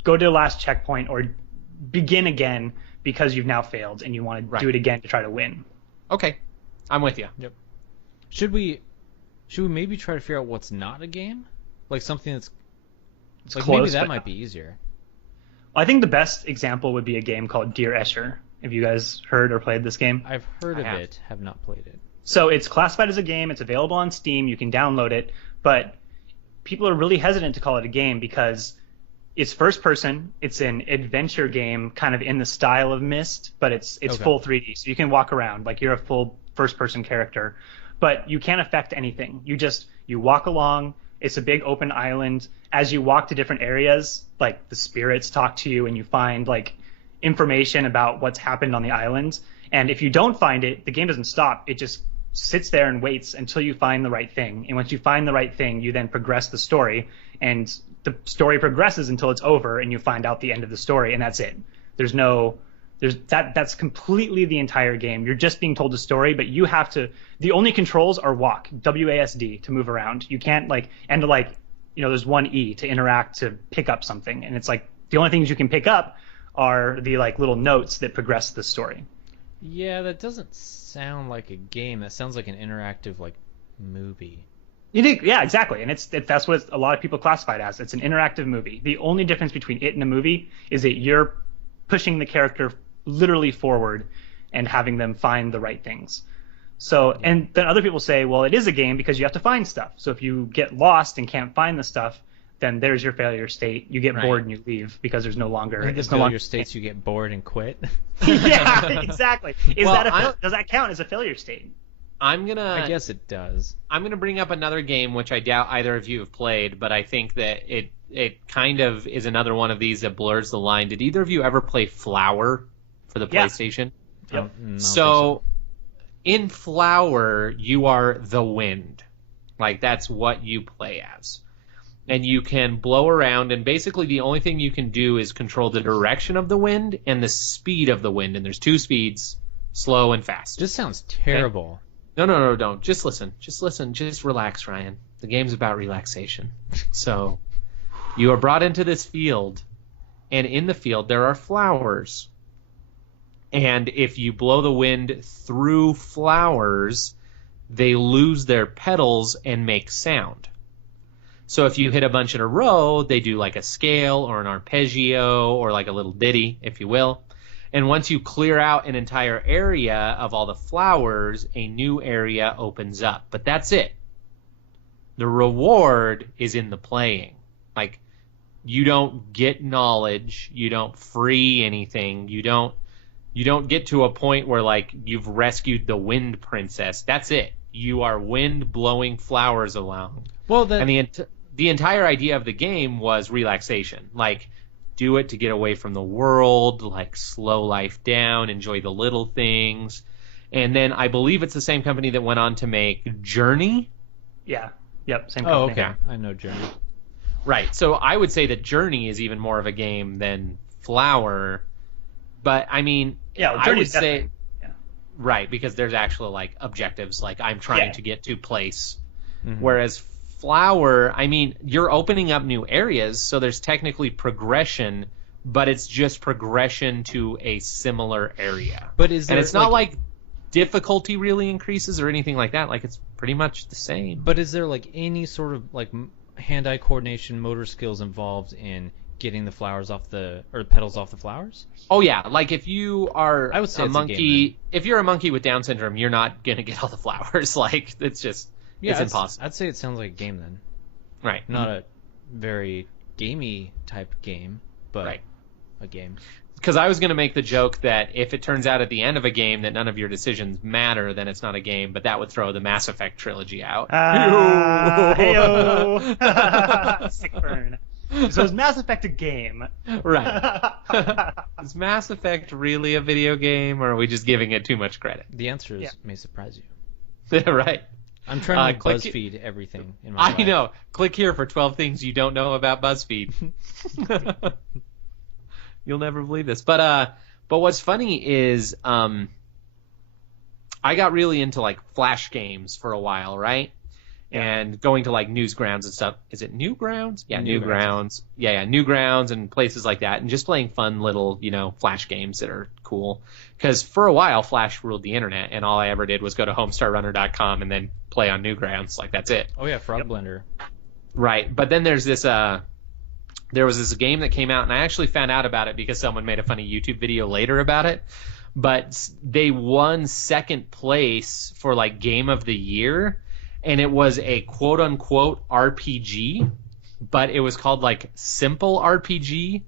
go to the last checkpoint or begin again because you've now failed and you want to do it again to try to win. Okay, I'm with you. Yep. Should we maybe try to figure out what's not a game? Like something that's like close, maybe that might be easier. Well, I think the best example would be a game called Dear Escher. Have you guys heard or played this game? I've heard of it, have not played it. So it's classified as a game. It's available on Steam. You can download it, but people are really hesitant to call it a game because it's first person. It's an adventure game, kind of in the style of Myst, but it's full 3D, so you can walk around like you're a full first person character, but you can't affect anything. You walk along. It's a big open island. As you walk to different areas, like the spirits talk to you and you find like information about what's happened on the island. And if you don't find it, the game doesn't stop. It just sits there and waits until you find the right thing. And once you find the right thing, you then progress the story, and the story progresses until it's over and you find out the end of the story, and that's it. That's completely the entire game. You're just being told a story, but you have to, the only controls are walk, WASD, to move around. You can't there's one E to interact, to pick up something. And it's like the only things you can pick up are the like little notes that progress the story. Yeah, that doesn't sound like a game. That sounds like an interactive like movie. Yeah, exactly. And that's what a lot of people classify it as. It's an interactive movie. The only difference between it and a movie is that you're pushing the character literally forward and having them find the right things. So, and then other people say, well, it is a game because you have to find stuff. So if you get lost and can't find the stuff, then there's your failure state. You get bored and you leave because there's no longer. And the failure states, you get bored and quit. Yeah, exactly. Does that count as a failure state? I guess it does. I'm gonna bring up another game which I doubt either of you have played, but I think that it kind of is another one of these that blurs the line. Did either of you ever play Flower for the PlayStation? Yep. No, so in Flower, you are the wind. Like, that's what you play as. And you can blow around, and basically the only thing you can do is control the direction of the wind and the speed of the wind. And there's two speeds, slow and fast. This sounds terrible. Okay? No, don't. Just listen. Just relax, Ryan. The game's about relaxation. So you are brought into this field, and in the field there are flowers. And if you blow the wind through flowers, they lose their petals and make sound. So if you hit a bunch in a row, they do like a scale or an arpeggio or like a little ditty, if you will. And once you clear out an entire area of all the flowers, a new area opens up. But that's it. The reward is in the playing. Like, you don't get knowledge, you don't free anything, you don't get to a point where like you've rescued the wind princess. That's it. You are wind blowing flowers along. Well, and the entire idea of the game was relaxation. Like, do it to get away from the world, like slow life down, enjoy the little things. And then I believe it's the same company that went on to make Journey. Yeah. Yep. Same company. Oh, okay. I know Journey. Right. So I would say that Journey is even more of a game than Flower. But I mean, I would say, right, because there's actual like objectives, like I'm trying to get to place. Mm-hmm. Whereas Flower, I mean, you're opening up new areas, so there's technically progression, but it's just progression to a similar area. But is there, and it's not like difficulty really increases or anything like that. Like, it's pretty much the same. But is there like any sort of like hand-eye coordination, motor skills involved in getting the flowers off the petals off the flowers? Oh yeah, like if you are I would say a monkey, if you're a monkey with Down syndrome, you're not gonna get all the flowers. Like, it's just it's impossible. I'd say it sounds like a game then. Right. Not a very gamey type game, but a game. Because I was going to make the joke that if it turns out at the end of a game that none of your decisions matter, then it's not a game, but that would throw the Mass Effect trilogy out. Hey-o. Sick burn. So is Mass Effect a game? Right. Is Mass Effect really a video game, or are we just giving it too much credit? The answer is may surprise you. Right. I'm trying to BuzzFeed everything in my life. I know. Click here for 12 things you don't know about BuzzFeed. You'll never believe this. But what's funny is I got really into like Flash games for a while, right? Yeah. And going to like Newsgrounds and stuff. Is it Newgrounds? Yeah, Newgrounds. Yeah, Newgrounds and places like that, and just playing fun little, Flash games that are cool. Because for a while, Flash ruled the internet, and all I ever did was go to homestarrunner.com and then play on Newgrounds. Like, that's it. Oh yeah, Frog Blender. Right, but then there's this there was this game that came out, and I actually found out about it because someone made a funny YouTube video later about it. but they won second place for like game of the year, and it was a quote unquote RPG, but it was called like simple RPG.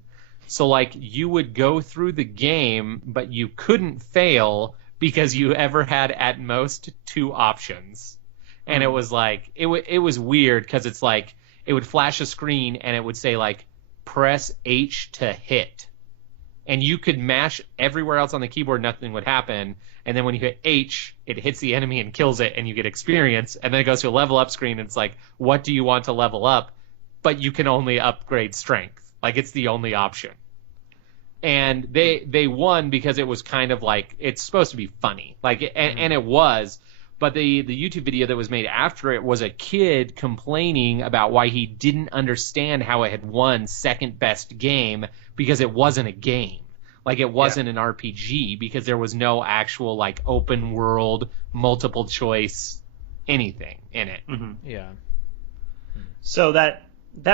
So like you would go through the game, but you couldn't fail because you ever had at most 2 options. And it was like it was weird because it's like it would flash a screen and it would say like press H to hit. And you could mash everywhere else on the keyboard, nothing would happen. And then when you hit H, it hits the enemy and kills it, and you get experience. And then it goes to a level up screen, and it's like, what do you want to level up? But you can only upgrade strength. Like, it's the only option. And they won because it was kind of like, it's supposed to be funny. Like, and it was. But the YouTube video that was made after it was a kid complaining about why he didn't understand how it had won second best game because it wasn't a game. Like, it wasn't an RPG because there was no actual, like, open world, multiple choice, anything in it. Mm-hmm. Yeah. So that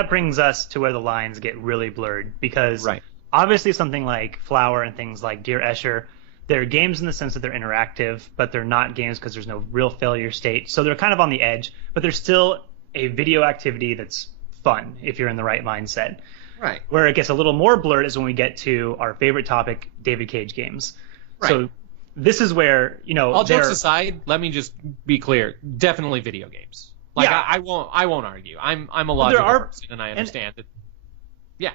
brings us to where the lines get really blurred because obviously something like Flower and things like Dear Escher, they're games in the sense that they're interactive, but they're not games because there's no real failure state. So they're kind of on the edge, but they're still a video activity that's fun if you're in the right mindset. Right. Where it gets a little more blurred is when we get to our favorite topic, David Cage games. Right. So this is where, all jokes aside, let me just be clear. Definitely video games. Like, I won't argue. I'm a logical person, and I understand that. Yeah.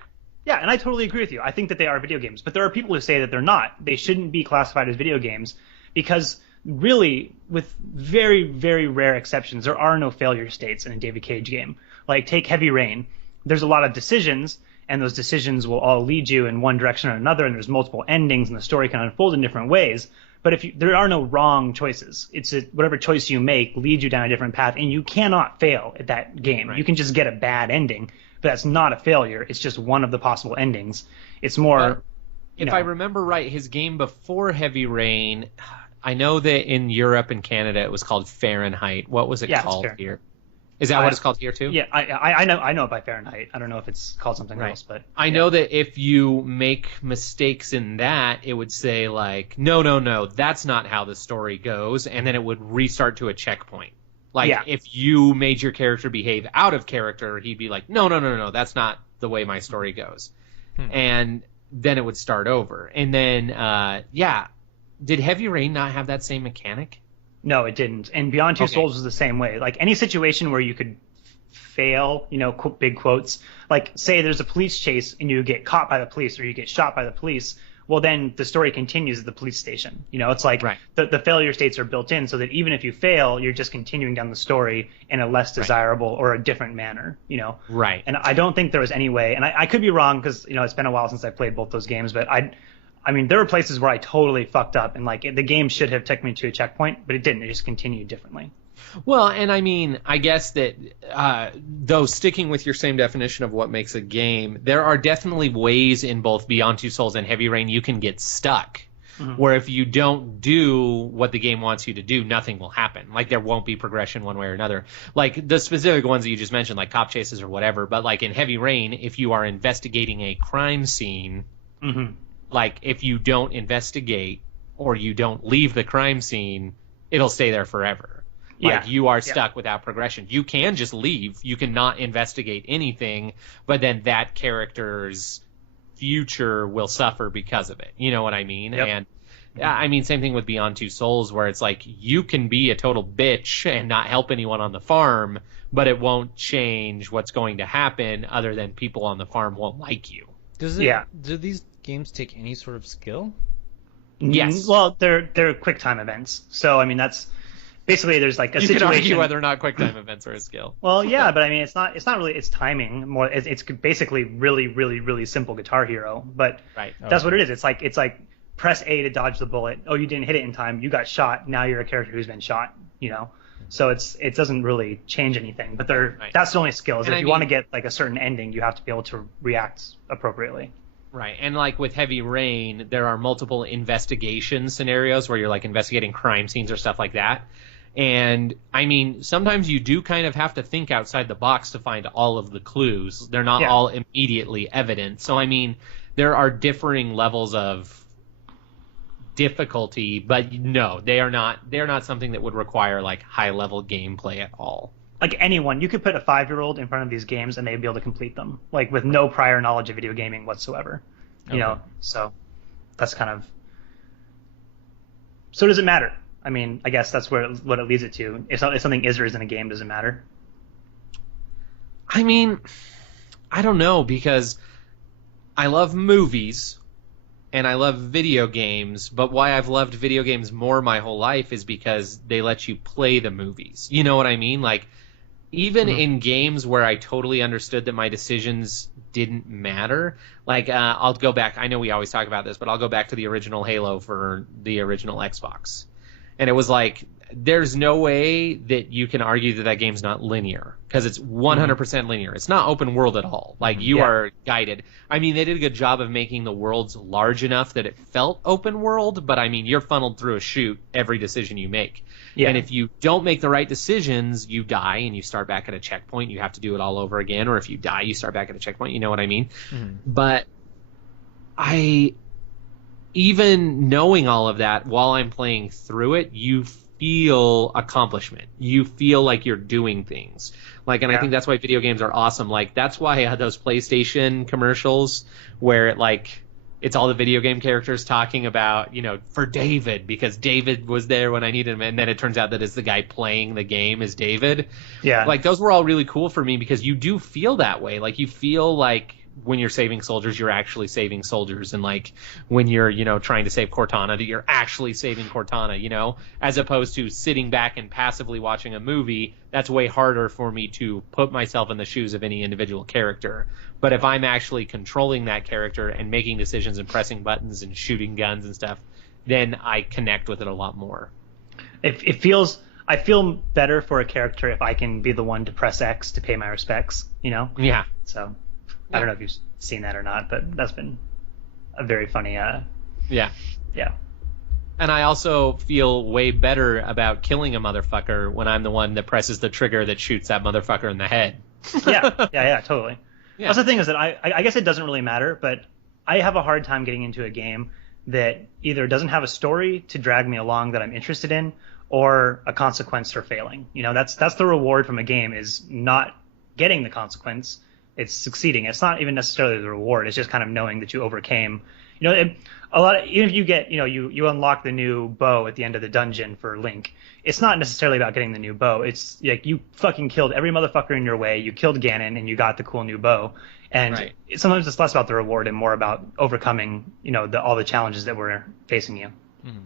Yeah, and I totally agree with you. I think that they are video games, but there are people who say that they're not. They shouldn't be classified as video games because really, with very, very rare exceptions, there are no failure states in a David Cage game. Like, take Heavy Rain. There's a lot of decisions, and those decisions will all lead you in one direction or another, and there's multiple endings, and the story can unfold in different ways. But there are no wrong choices. Whatever choice you make leads you down a different path, and you cannot fail at that game. Right. You can just get a bad ending. But that's not a failure. It's just one of the possible endings. It's more. If I remember right, his game before Heavy Rain, I know that in Europe and Canada it was called Fahrenheit. What was it called here? Is that what it's called here too? Yeah, I know it by Fahrenheit. I don't know if it's called something else, but I know that if you make mistakes in that, it would say like, no, that's not how the story goes, and then it would restart to a checkpoint. Like, if you made your character behave out of character, he'd be like, no, that's not the way my story goes. And then it would start over. And then, did Heavy Rain not have that same mechanic? No, it didn't. And Beyond Two Souls was the same way. Like, any situation where you could fail, big quotes, like, say there's a police chase and you get caught by the police or you get shot by the police, well, then the story continues at the police station. It's like the failure states are built in so that even if you fail, you're just continuing down the story in a less desirable or a different manner, Right. And I don't think there was any way, and I could be wrong because, it's been a while since I played both those games, but I mean, there were places where I totally fucked up and, like, the game should have taken me to a checkpoint, but it didn't. It just continued differently. Well, and I mean, I guess that, though sticking with your same definition of what makes a game, there are definitely ways in both Beyond Two Souls and Heavy Rain you can get stuck, where if you don't do what the game wants you to do, nothing will happen. Like, there won't be progression one way or another. Like, the specific ones that you just mentioned, like cop chases or whatever, but, like, in Heavy Rain, if you are investigating a crime scene, like, if you don't investigate or you don't leave the crime scene, it'll stay there forever. Like, you are stuck without progression. You can just leave. You can not investigate anything, but then that character's future will suffer because of it. You know what I mean? Yep. And I mean, same thing with Beyond Two Souls, where it's like you can be a total bitch and not help anyone on the farm, but it won't change what's going to happen other than people on the farm won't like you. Do these games take any sort of skill? Yes. Well, they're QuickTime events. So, I mean, that's... Basically, there's like a situation. You can argue whether or not QuickTime events are a skill. Well, yeah, but I mean, it's not really. It's timing more. It's basically really, really, really simple Guitar Hero. But that's what it is. It's like press A to dodge the bullet. Oh, you didn't hit it in time. You got shot. Now you're a character who's been shot. So it doesn't really change anything. But that's the only skill. Is if you want to get like a certain ending, you have to be able to react appropriately. Right, and like with Heavy Rain, there are multiple investigation scenarios where you're like investigating crime scenes or stuff like that. And, I mean, sometimes you do kind of have to think outside the box to find all of the clues. They're not all immediately evident. So, I mean, there are differing levels of difficulty, but no, they are not something that would require like high level gameplay at all. Like anyone, you could put a 5-year-old in front of these games and they'd be able to complete them, like with no prior knowledge of video gaming whatsoever. You know, so that's kind of. So does it matter? I mean, I guess that's what it leads it to. If something is or isn't a game, does it matter? I mean, I don't know, because I love movies and I love video games, but why I've loved video games more my whole life is because they let you play the movies. You know what I mean? Like, even in games where I totally understood that my decisions didn't matter, like I'll go back. I know we always talk about this, but I'll go back to the original Halo for the original Xbox. And it was like, there's no way that you can argue that that game's not linear, because it's 100% linear. It's not open world at all. Like, you are guided. I mean, they did a good job of making the worlds large enough that it felt open world, but I mean, you're funneled through a chute every decision you make. Yeah. And if you don't make the right decisions, you die and you start back at a checkpoint. You have to do it all over again. Or if you die, you start back at a checkpoint. You know what I mean? But even knowing all of that while I'm playing through it, you feel accomplishment. You feel like you're doing things. Like, and I think that's why video games are awesome. Like, that's why those PlayStation commercials where it's all the video game characters talking about, you know, for David, because David was there when I needed him, and then it turns out that it's the guy playing the game is David. Yeah. Like, those were all really cool for me, because you do feel that way. Like, you feel like when you're saving soldiers, you're actually saving soldiers, and like when you're, you know, trying to save Cortana, that you're actually saving Cortana, you know, as opposed to sitting back and passively watching a movie. That's way harder for me to put myself in the shoes of any individual character. But if I'm actually controlling that character and making decisions and pressing buttons and shooting guns and stuff, then I connect with it a lot more. I feel better for a character if I can be the one to press X to pay my respects, you know? Yeah. So I don't know if you've seen that or not, but that's been a very funny. Yeah. And I also feel way better about killing a motherfucker when I'm the one that presses the trigger that shoots that motherfucker in the head. Yeah, totally. Yeah. That's the thing, is that I guess it doesn't really matter, but I have a hard time getting into a game that either doesn't have a story to drag me along that I'm interested in, or a consequence for failing. You know, that's the reward from a game, is not getting the consequence. It's succeeding. It's not even necessarily the reward. It's just kind of knowing that you overcame. You know, even if you get, you know, you unlock the new bow at the end of the dungeon for Link, it's not necessarily about getting the new bow. It's like you fucking killed every motherfucker in your way. You killed Ganon and you got the cool new bow. And sometimes it's less about the reward and more about overcoming, you know, all the challenges that were facing you. Mm-hmm.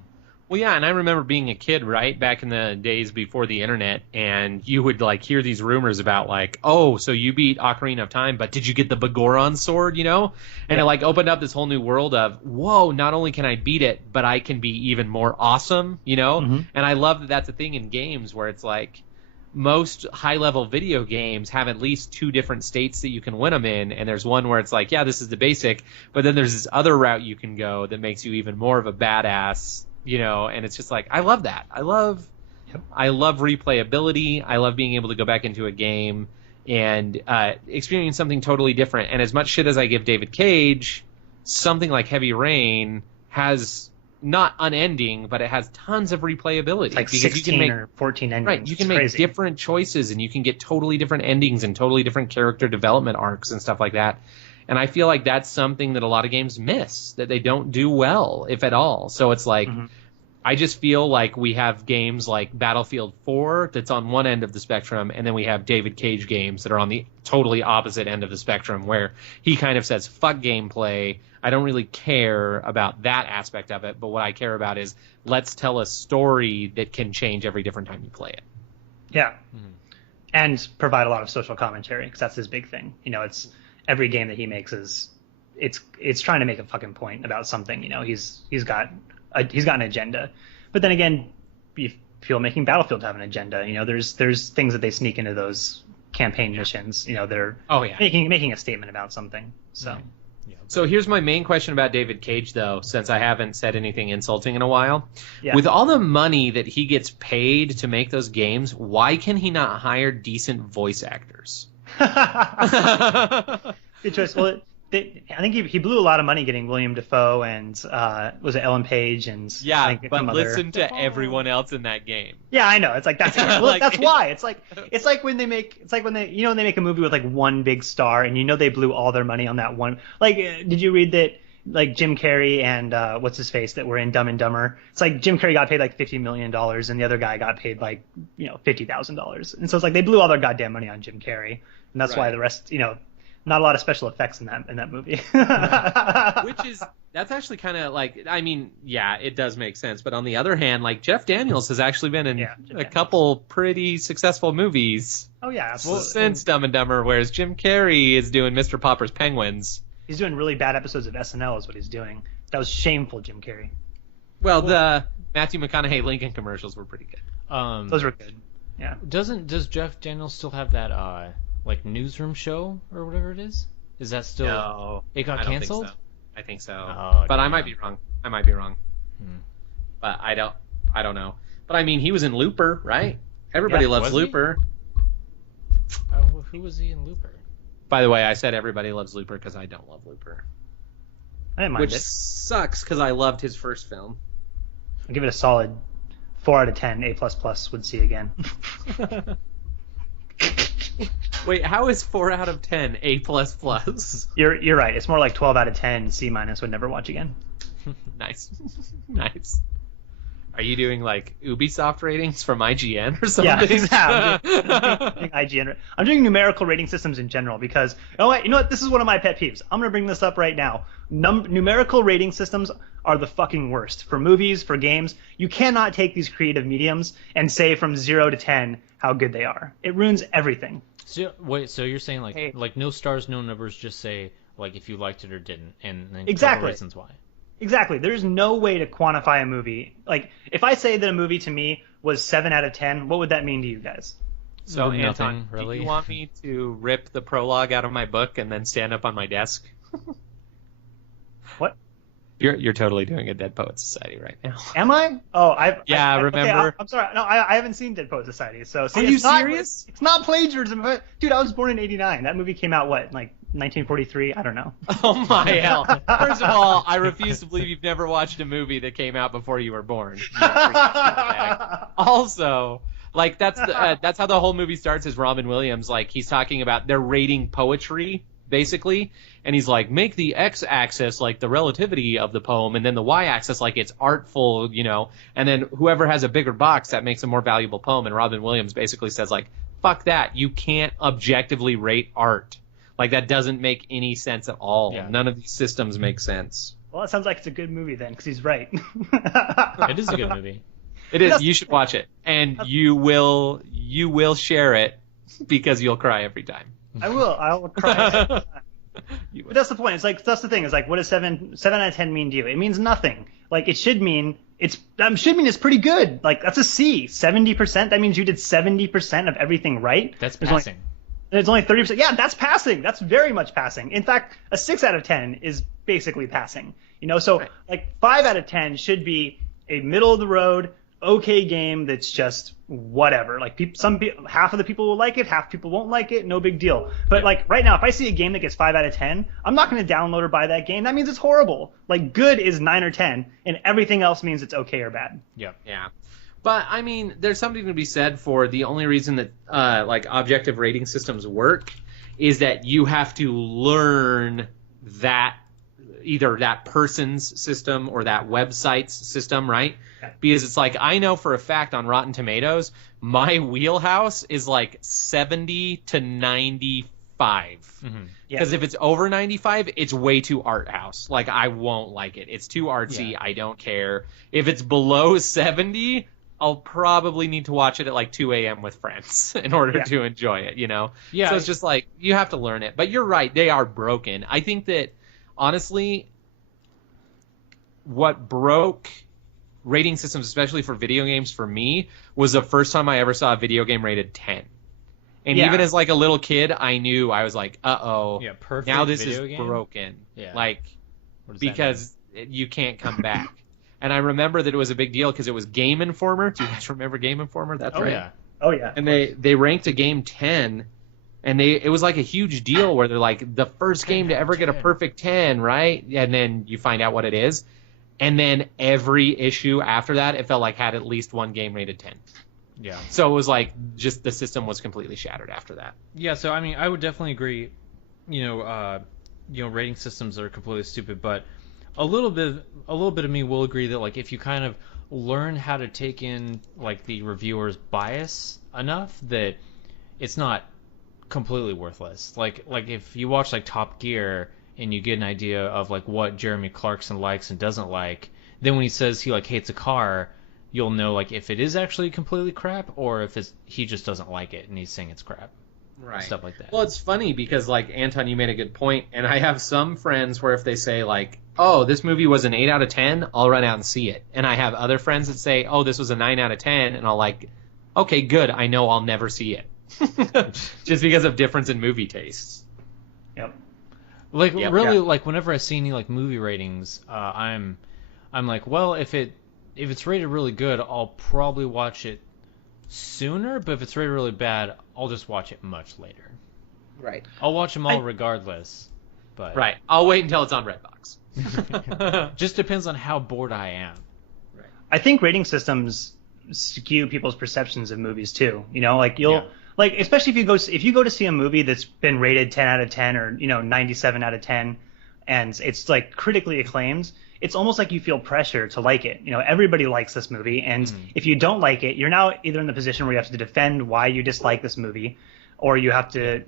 Well, yeah, and I remember being a kid, right, back in the days before the internet, and you would, like, hear these rumors about, like, oh, so you beat Ocarina of Time, but did you get the Bagoron sword, you know? And it, like, opened up this whole new world of, whoa, not only can I beat it, but I can be even more awesome, you know? Mm-hmm. And I love that that's a thing in games where it's, like, most high-level video games have at least 2 different states that you can win them in, and there's one where it's like, yeah, this is the basic, but then there's this other route you can go that makes you even more of a badass, you know, and it's just like, I love that. I love replayability. I love being able to go back into a game and experience something totally different. And as much shit as I give David Cage, something like Heavy Rain has not unending, but it has tons of replayability. It's like 16 or 14 endings. Right, you can make different choices, and you can get totally different endings and totally different character development arcs and stuff like that. And I feel like that's something that a lot of games miss, that they don't do well, if at all. So it's like, I just feel like we have games like Battlefield 4 that's on one end of the spectrum, and then we have David Cage games that are on the totally opposite end of the spectrum, where he kind of says, fuck gameplay, I don't really care about that aspect of it, but what I care about is, let's tell a story that can change every different time you play it. Yeah. And provide a lot of social commentary, because that's his big thing. You know, it's every game that he makes it's trying to make a fucking point about something. You know, he's got an agenda. But then again, you feel making Battlefield have an agenda. You know, there's things that they sneak into those campaign missions. You know, they're making a statement about something. So. Yeah. So here's my main question about David Cage, though, since I haven't said anything insulting in a while. Yeah. With all the money that he gets paid to make those games, why can he not hire decent voice actors? Good choice. Well, I think he blew a lot of money getting William Dafoe and was it Ellen Page and yeah, but listen to everyone else in that game. Yeah, I know. It's like that's well, that's why. It's like when they make they make a movie with like one big star and they blew all their money on that one. Like, did you read that? Like Jim Carrey and what's his face that were in Dumb and Dumber. It's like Jim Carrey got paid like $50 million and the other guy got paid like $50,000. And so it's like they blew all their goddamn money on Jim Carrey, and that's why the rest not a lot of special effects in that movie. That's actually kind of like, I mean, yeah, it does make sense. But on the other hand, like Jeff Daniels has actually been in a couple pretty successful movies. Oh yeah, absolutely. Since Dumb and Dumber, whereas Jim Carrey is doing Mr. Popper's Penguins. He's doing really bad episodes of SNL is what he's doing. That was shameful, Jim Carrey. Well, the Matthew McConaughey Lincoln commercials were pretty good. Those were good. Yeah. Does Jeff Daniels still have that like newsroom show or whatever it is? Is that still? No, it got canceled. I think so. Oh, but I might be wrong. But I don't know. But I mean, he was in Looper, right? Everybody loves Looper. Who was he in Looper? By the way, I said everybody loves Looper because I don't love Looper. I didn't mind Which sucks because I loved his first film. I'll give it a solid 4 out of 10. A++ would see again. Wait, how is 4 out of 10 A++? You're right. It's more like 12 out of 10. C- would never watch again. Nice. Nice. Are you doing like Ubisoft ratings from IGN or something? Yeah, IGN. I'm doing numerical rating systems in general because you know what? This is one of my pet peeves. I'm gonna bring this up right now. Numerical rating systems are the fucking worst for movies, for games. You cannot take these creative mediums and say from 0 to 10 how good they are. It ruins everything. So wait, so you're saying like no stars, no numbers, just say like if you liked it or didn't, and then exactly reasons why. Exactly. There's no way to quantify a movie. Like, if I say that a movie to me was 7 out of 10, what would that mean to you guys? So, nothing, Anton, really. Do you want me to rip the prologue out of my book and then stand up on my desk? What? You're totally doing a Dead Poets Society right now. Am I? Oh, remember? Okay, I'm sorry. No, I haven't seen Dead Poets Society. So, Are you serious? It's not plagiarism. Dude, I was born in '89. That movie came out, what, like 1943? I don't know. Oh, my hell. First of all, I refuse to believe you've never watched a movie that came out before you were born. Also, like, that's how the whole movie starts is Robin Williams. Like, he's talking about they're rating poetry, basically. And he's like, make the x-axis like the relativity of the poem, and then the y-axis like it's artful, and then whoever has a bigger box, that makes a more valuable poem. And Robin Williams basically says, like, fuck that. You can't objectively rate art. Like, that doesn't make any sense at all. Yeah. None of these systems make sense. Well, it sounds like it's a good movie then, because he's right. It is a good movie. It is. You should watch it. And you will share it because you'll cry every time. I will. I will cry every time. But that's the point. It's like, that's the thing. It's like, what does 7 out of 10 mean to you? It means nothing. Like, it should mean it's pretty good. Like, that's a C. 70%. That means you did 70% of everything right. That's passing. It's only 30%. Yeah, that's passing. That's very much passing. In fact, a 6 out of 10 is basically passing. So right. Like 5 out of 10 should be a middle of the road, okay game that's just whatever. Like half of the people will like it, half people won't like it, no big deal. But like right now, if I see a game that gets 5 out of 10, I'm not going to download or buy that game. That means it's horrible. Like good is 9 or 10, and everything else means it's okay or bad. Yeah. But I mean, there's something to be said for the only reason that like objective rating systems work is that you have to learn that either that person's system or that website's system, right? Because it's like, I know for a fact on Rotten Tomatoes, my wheelhouse is like 70 to 95. Because if it's over 95, it's way too art house. Like, I won't like it. It's too artsy. Yeah. I don't care. If it's below 70, I'll probably need to watch it at like 2 a.m. with friends in order to enjoy it, Yeah. So it's just like, you have to learn it. But you're right. They are broken. I think that, honestly, what broke rating systems, especially for video games for me, was the first time I ever saw a video game rated 10. And even as like a little kid, I knew, I was like, uh-oh, now this is broken. Yeah. Like, because you can't come back. And I remember that it was a big deal because it was Game Informer. Do you guys remember Game Informer? That's right. Yeah. Oh, yeah. And they ranked a game 10, And it was like a huge deal where they're like, the first game to ever get a perfect 10, right? And then you find out what it is. And then every issue after that, it felt like had at least one game rated 10. Yeah. So it was like just the system was completely shattered after that. Yeah, so I mean, I would definitely agree, rating systems are completely stupid, but a little bit of me will agree that like if you kind of learn how to take in like the reviewer's bias enough that it's not completely worthless. Like if you watch like Top Gear and you get an idea of like what Jeremy Clarkson likes and doesn't like, then when he says he like hates a car, you'll know like if it is actually completely crap or if he just doesn't like it and he's saying it's crap. Right. Stuff like that. Well, it's funny because like Anton, you made a good point, and I have some friends where if they say like, oh, this movie was an 8 out of 10, I'll run out and see it. And I have other friends that say, oh, this was a 9 out of 10, and I'll like, okay, good, I know I'll never see it. Just because of difference in movie tastes. Yep. Like really, like whenever I see any like movie ratings, I'm like, well, if it's rated really good, I'll probably watch it sooner. But if it's rated really bad, I'll just watch it much later. Right. I'll watch them all regardless. But right. I'll wait until it's on Redbox. Just depends on how bored I am. Right. I think rating systems skew people's perceptions of movies too. Like you'll. Like, especially if you go to see a movie that's been rated 10 out of 10 or, 97 out of 10, and it's, like, critically acclaimed, it's almost like you feel pressure to like it. Everybody likes this movie, and if you don't like it, you're now either in the position where you have to defend why you dislike this movie, or you have to,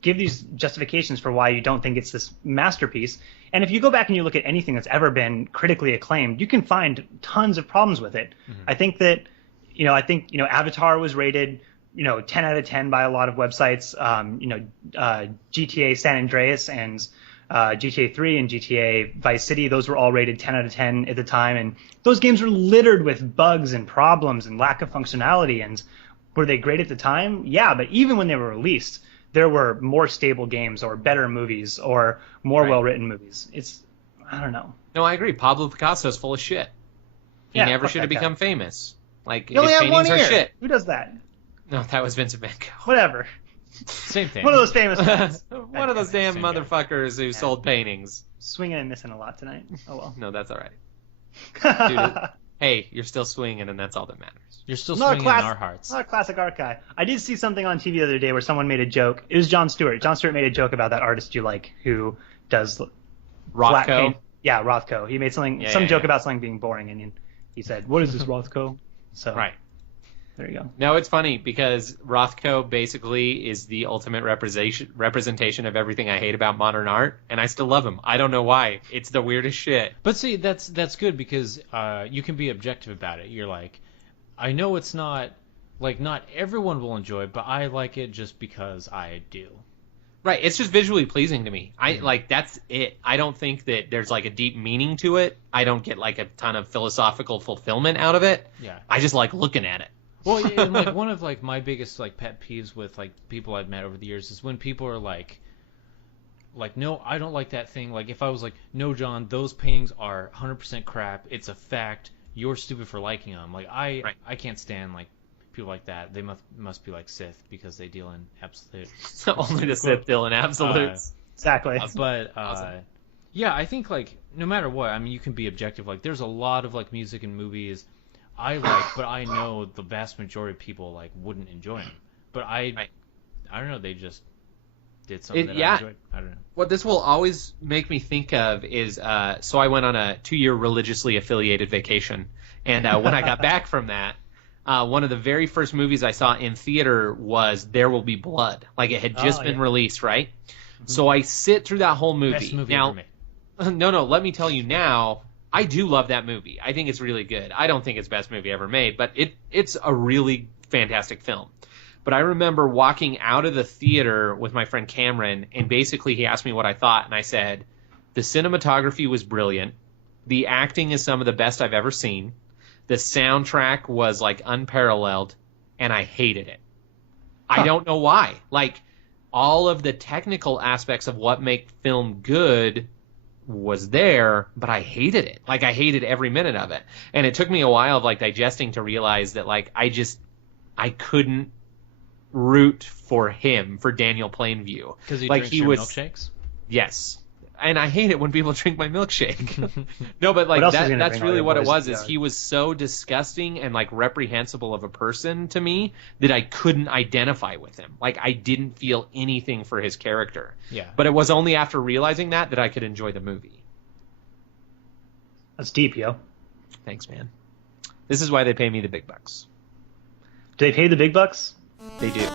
give these justifications for why you don't think it's this masterpiece. And if you go back and you look at anything that's ever been critically acclaimed, you can find tons of problems with it. Mm-hmm. I think that, Avatar was rated 10 out of 10 by a lot of websites. GTA San Andreas and GTA 3 and GTA Vice City, those were all rated 10 out of 10 at the time. And those games were littered with bugs and problems and lack of functionality. And were they great at the time? Yeah, but even when they were released, there were more stable games or better movies or more well-written movies. I don't know. No, I agree. Pablo Picasso's full of shit. He never should have become famous. Like, his paintings are shit. Who does that? No, that was Vincent Van Gogh. Whatever. Same thing. One of those famous ones. One of those damn motherfuckers who sold paintings. Swinging and missing a lot tonight. Oh, well. No, that's all right. Dude, hey, you're still swinging, and that's all that matters. You're still swinging in our hearts. Not a classic art guy. I did see something on TV the other day where someone made a joke. It was Jon Stewart. Jon Stewart made a joke about that artist you like who does flat paint. Yeah, Rothko. He made some joke about something being boring, and he said, "What is this, Rothko?" So right. There you go. No, it's funny because Rothko basically is the ultimate representation of everything I hate about modern art, and I still love him. I don't know why. It's the weirdest shit. But see, that's good because you can be objective about it. You're like, I know it's not everyone will enjoy it, but I like it just because I do. Right, it's just visually pleasing to me. That's it. I don't think that there's like a deep meaning to it. I don't get like a ton of philosophical fulfillment out of it. Yeah. I just like looking at it. Well, and like one of like my biggest like pet peeves with like people I've met over the years is when people are like no, I don't like that thing. Like if I was like, no, John, those paintings are 100% crap. It's a fact. You're stupid for liking them. Like I can't stand like people like that. They must be like Sith because they deal in absolutes. Only the Sith deal in absolutes. Exactly. But awesome. Yeah, I think like no matter what, I mean, you can be objective. Like there's a lot of like music and movies I like, but I know the vast majority of people like wouldn't enjoy them. But I don't know. They just did something that I enjoyed. I don't know. What this will always make me think of is so I went on a 2-year religiously affiliated vacation, and when I got back from that, one of the very first movies I saw in theater was There Will Be Blood. Like it had just been released, right? Mm-hmm. So I sit through that whole movie. Best movie now, ever made. No, let me tell you now. I do love that movie. I think it's really good. I don't think it's best movie ever made, but it's a really fantastic film. But I remember walking out of the theater with my friend Cameron, and basically he asked me what I thought, and I said, the cinematography was brilliant. The acting is some of the best I've ever seen. The soundtrack was like unparalleled, and I hated it. I don't know why. Like all of the technical aspects of what make film good was there, but I hated it. Like I hated every minute of it. And it took me a while of like digesting to realize that like I couldn't root for him, for Daniel Plainview. Because like drinks your milkshakes? Yes. And I hate it when people drink my milkshake. No, but like that's really what it was, is he was so disgusting and like reprehensible of a person to me that I couldn't identify with him. Like I didn't feel anything for his character. Yeah. But it was only after realizing that I could enjoy the movie. That's deep, yo. Thanks, man. This is why they pay me the big bucks. Do they pay the big bucks? They do.